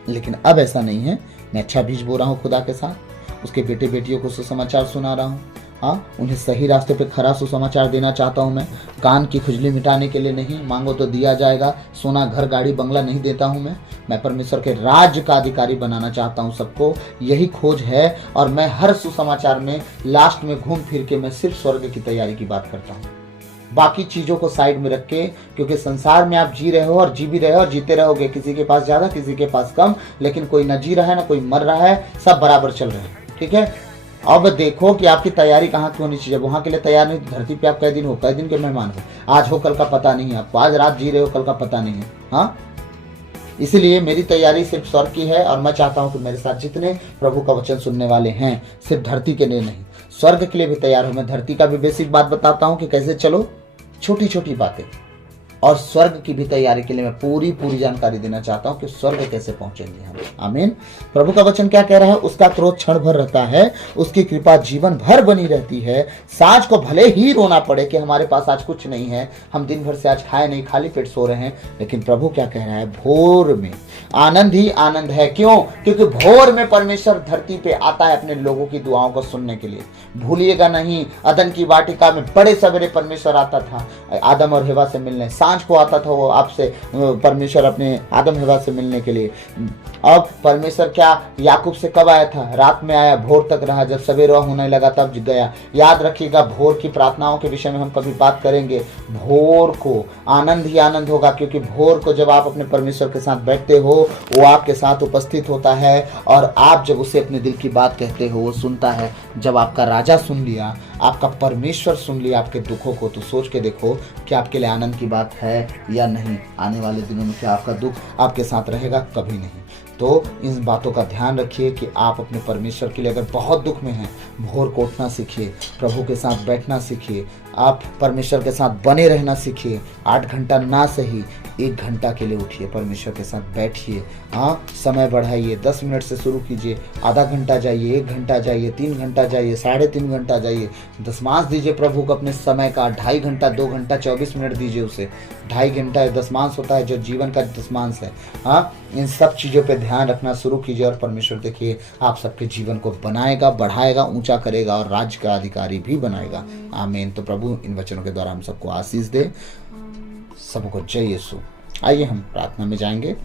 लेकिन अब ऐसा नहीं है, मैं अच्छा बीज बो रहा हूँ खुदा के साथ। उसके बेटे बेटियों को सुसमाचार सुना रहा हूँ। हाँ, उन्हें सही रास्ते पे खरा सुसमाचार देना चाहता हूँ मैं। कान की खुजली मिटाने के लिए नहीं, मांगो तो दिया जाएगा। सोना घर गाड़ी बंगला नहीं देता हूँ मैं परमेश्वर के राज्य का अधिकारी बनाना चाहता हूँ सबको। यही खोज है। और मैं हर सुसमाचार में लास्ट में घूम फिर के मैं सिर्फ स्वर्ग की तैयारी की बात करता हूँ, बाकी चीजों को साइड में रख के। क्योंकि संसार में आप जी रहे हो और जी भी रहे हो और जीते रहोगे, किसी के पास ज्यादा किसी के पास कम, लेकिन कोई न जी रहा है ना कोई मर रहा है, सब बराबर चल रहे हैं। ठीक है, अब देखो कि आपकी तैयारी कहाँ की होनी चाहिए। वहां के लिए तैयार नहीं, धरती पे आप कई दिन के मेहमान हो। आज हो कल का पता नहीं है आपको, आज रात जी रहे हो कल का पता नहीं है। हाँ, इसलिए मेरी तैयारी सिर्फ स्वर्ग की है। और मैं चाहता हूं कि मेरे साथ जितने प्रभु का वचन सुनने वाले हैं, सिर्फ धरती के लिए नहीं, स्वर्ग के लिए भी तैयार हो। मैं धरती का भी बेसिक बात बताता हूं कि कैसे चलो, छोटी छोटी बातें, और स्वर्ग की भी तैयारी के लिए मैं पूरी जानकारी देना चाहता हूं कि स्वर्ग कैसे पहुंचेंगे हम। आमीन। प्रभु का वचन क्या कह रहा है? उसका क्रोध क्षण भर रहता है, उसकी कृपा जीवन भर बनी रहती है। सांझ को भले ही रोना पड़े कि हमारे पास आज कुछ नहीं है, हम दिन भर से आज खाए नहीं, खाली पेट सो रहे हैं, लेकिन प्रभु क्या कह रहा है? भोर में आनंद ही आनंद है। क्यों? क्योंकि भोर में परमेश्वर धरती पे आता है अपने लोगों की दुआओं को सुनने के लिए। भूलिएगा नहीं, अदन की वाटिका में बड़े सवेरे परमेश्वर आता था आदम और हेवा से मिलने। सांझ को आता था वो आपसे, परमेश्वर अपने आदम हेवा से मिलने के लिए। अब परमेश्वर क्या याकूब से कब आया था? रात में आया, भोर तक रहा, जब सवेरा होने लगा तब गया। याद रखिएगा, भोर की प्रार्थनाओं के विषय में हम कभी बात करेंगे। भोर को आनंद ही आनंद होगा, क्योंकि भोर को जब आप अपने परमेश्वर के साथ बैठते हो, वो आपके साथ उपस्थित होता है, और आप जब उसे अपने दिल की बात कहते हो वो सुनता है। जब आपका राजा सुन लिया, आपका परमेश्वर सुन लिया आपके दुखों को, तो सोच के देखो कि आपके लिए आनंद की बात है या नहीं। आने वाले दिनों में क्या आपका दुख आपके साथ रहेगा? कभी नहीं। तो इन बातों का ध्यान रखिए कि आप अपने परमेश्वर के लिए अगर बहुत दुख में हैं, भोर को उठना सीखिए, प्रभु के साथ बैठना सीखिए, आप परमेश्वर के साथ बने रहना सीखिए। 8 घंटा ना सही, 1 घंटा के लिए उठिए, परमेश्वर के साथ बैठिए। हाँ, समय बढ़ाइए, 10 मिनट से शुरू कीजिए, आधा घंटा जाइए, 1 घंटा जाइए, 3 घंटा जाइए, 3.5 घंटा जाइए। दशमांश दीजिए प्रभु को अपने समय का, 2.5 घंटा, 2 घंटा 24 मिनट दीजिए उसे। 2.5 घंटा दशमांश होता है जो जीवन का दशमांश है। हाँ, इन सब चीज़ों पे ध्यान रखना शुरू कीजिए, और परमेश्वर देखिए आप सबके जीवन को बनाएगा, बढ़ाएगा, ऊंचा करेगा, और राज्य का अधिकारी भी बनाएगा। आमीन। तो प्रभु इन वचनों के द्वारा हम सबको आशीष दे। सबको जय यीशु। आइए हम प्रार्थना में जाएंगे।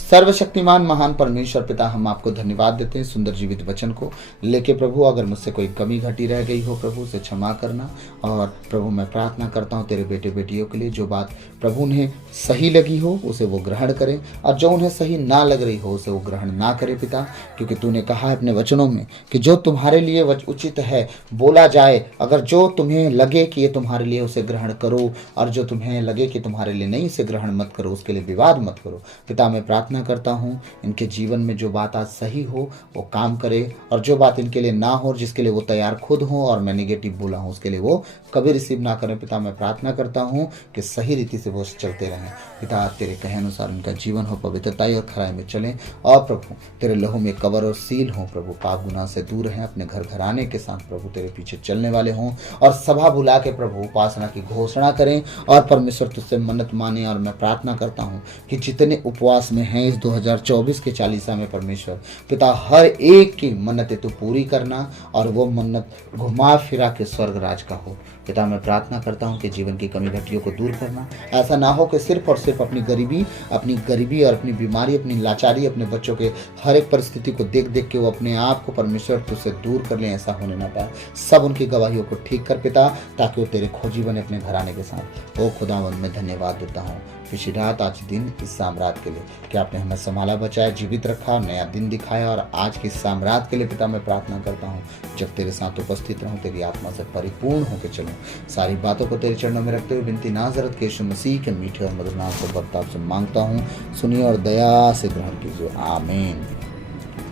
सर्वशक्तिमान महान परमेश्वर पिता, हम आपको धन्यवाद देते हैं सुंदर जीवित वचन को लेके। प्रभु, अगर मुझसे कोई कमी घटी रह गई हो प्रभु, उसे क्षमा करना। और प्रभु, मैं प्रार्थना करता हूँ तेरे बेटे बेटियों के लिए, जो बात प्रभु उन्हें सही लगी हो उसे वो ग्रहण करें, और जो उन्हें सही ना लग रही हो उसे वो ग्रहण ना करें पिता। क्योंकि तूने कहा है अपने वचनों में कि जो तुम्हारे लिए उचित है बोला जाए। अगर जो तुम्हें लगे कि ये तुम्हारे लिए, उसे ग्रहण करो, और जो तुम्हें लगे कि तुम्हारे लिए नहीं, इसे ग्रहण मत करो, उसके लिए विवाद मत करो पिता। मैं प्रार्थना करता हूँ इनके जीवन में जो बात आज सही हो वो काम करे, और जो बात इनके लिए ना हो, जिसके लिए वो तैयार खुद हो और मैं नेगेटिव बोला हूँ, उसके लिए वो कभी रिसीव ना करें पिता। मैं प्रार्थना करता हूँ कि सही रीति से वो चलते रहें पिता। तेरे कहे अनुसार इनका जीवन हो, पवित्रताई और खराई में चलें, और प्रभु तेरे लहू में कवर और सील हो प्रभु। पाप गुनाह से दूर हैं, अपने घर घराने के साथ प्रभु तेरे पीछे चलने वाले हों, और सभा बुला के प्रभु उपासना की घोषणा करें, और परमेश्वर तुझसे मन्नत माने। और मैं प्रार्थना करता हूँ कि जितने उपवास में हैं इस 2024 के 40 में परमेश्वर पिता, हर एक की मन्नतें तू पूरी करना, और वो मन्नत घुमा फिरा के स्वर्ग राज का हो पिता। मैं प्रार्थना करता हूँ कि जीवन की कमी घटियों को दूर करना। ऐसा ना हो कि सिर्फ और सिर्फ अपनी गरीबी और अपनी बीमारी, अपनी लाचारी, अपने बच्चों के हर एक परिस्थिति को देख देख के वो अपने आप को परमेश्वर तुझसे दूर कर लें, ऐसा होने ना पाए। सब उनकी गवाहियों को ठीक कर पिता, ताकि वो तेरे खोजी बने अपने घराने के साथ। ओ खुदावंद, मैं धन्यवाद देता हूँ पिछली रात, आज दिन, इस साम्राज्य के लिए। क्या आपने हमें संभाला, बचाया, जीवित रखा, नया दिन दिखाया और आज की शाम रात के लिए पिता मैं प्रार्थना करता हूँ जब तेरे साथ उपस्थित रहूँ, तेरी आत्मा से परिपूर्ण होकर चलूँ। सारी बातों को तेरे चरणों में रखते हुए बिनती नाज़रत के यीशु मसीह के मीठे और मधुर नाम से बर्ताव से मांगता हूँ, सुनिए और दया से ग्रहण कीजिए। आमीन।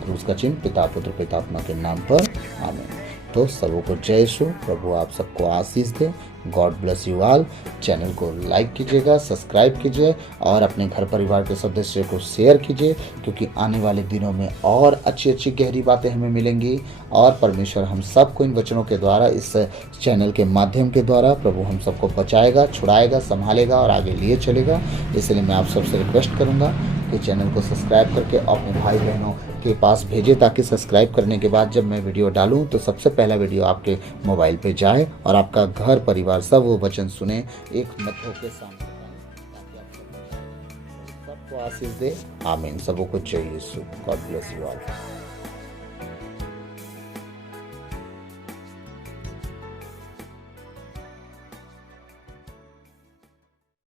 क्रूस का चिन्ह पिता पुत्र पितात्मा के नाम पर। आमीन। तो सबों को जय यीशु। प्रभु आप सबको आशीष दे। God bless you all. Channel को लाइक कीजिएगा, सब्सक्राइब कीजिए और अपने घर परिवार के सदस्य को शेयर कीजिए, क्योंकि आने वाले दिनों में और अच्छी अच्छी गहरी बातें हमें मिलेंगी और परमेश्वर हम सबको इन वचनों के द्वारा, इस चैनल के माध्यम के द्वारा प्रभु हम सबको बचाएगा, छुड़ाएगा, संभालेगा और आगे लिए चलेगा। इसलिए मैं आप सबसे रिक्वेस्ट करूँगा कि चैनल को सब्सक्राइब करके अपने भाई बहनों के पास भेजें, ताकि सब्सक्राइब करने के बाद जब मैं वीडियो डालूं तो सबसे पहला वीडियो आपके मोबाइल पे जाए और आपका घर परिवार सब वो वचन सुने एक मत होकर सामने, ताकि आप सबको आशीष दे। आमीन। सबों को जय Yeshu. God bless you all.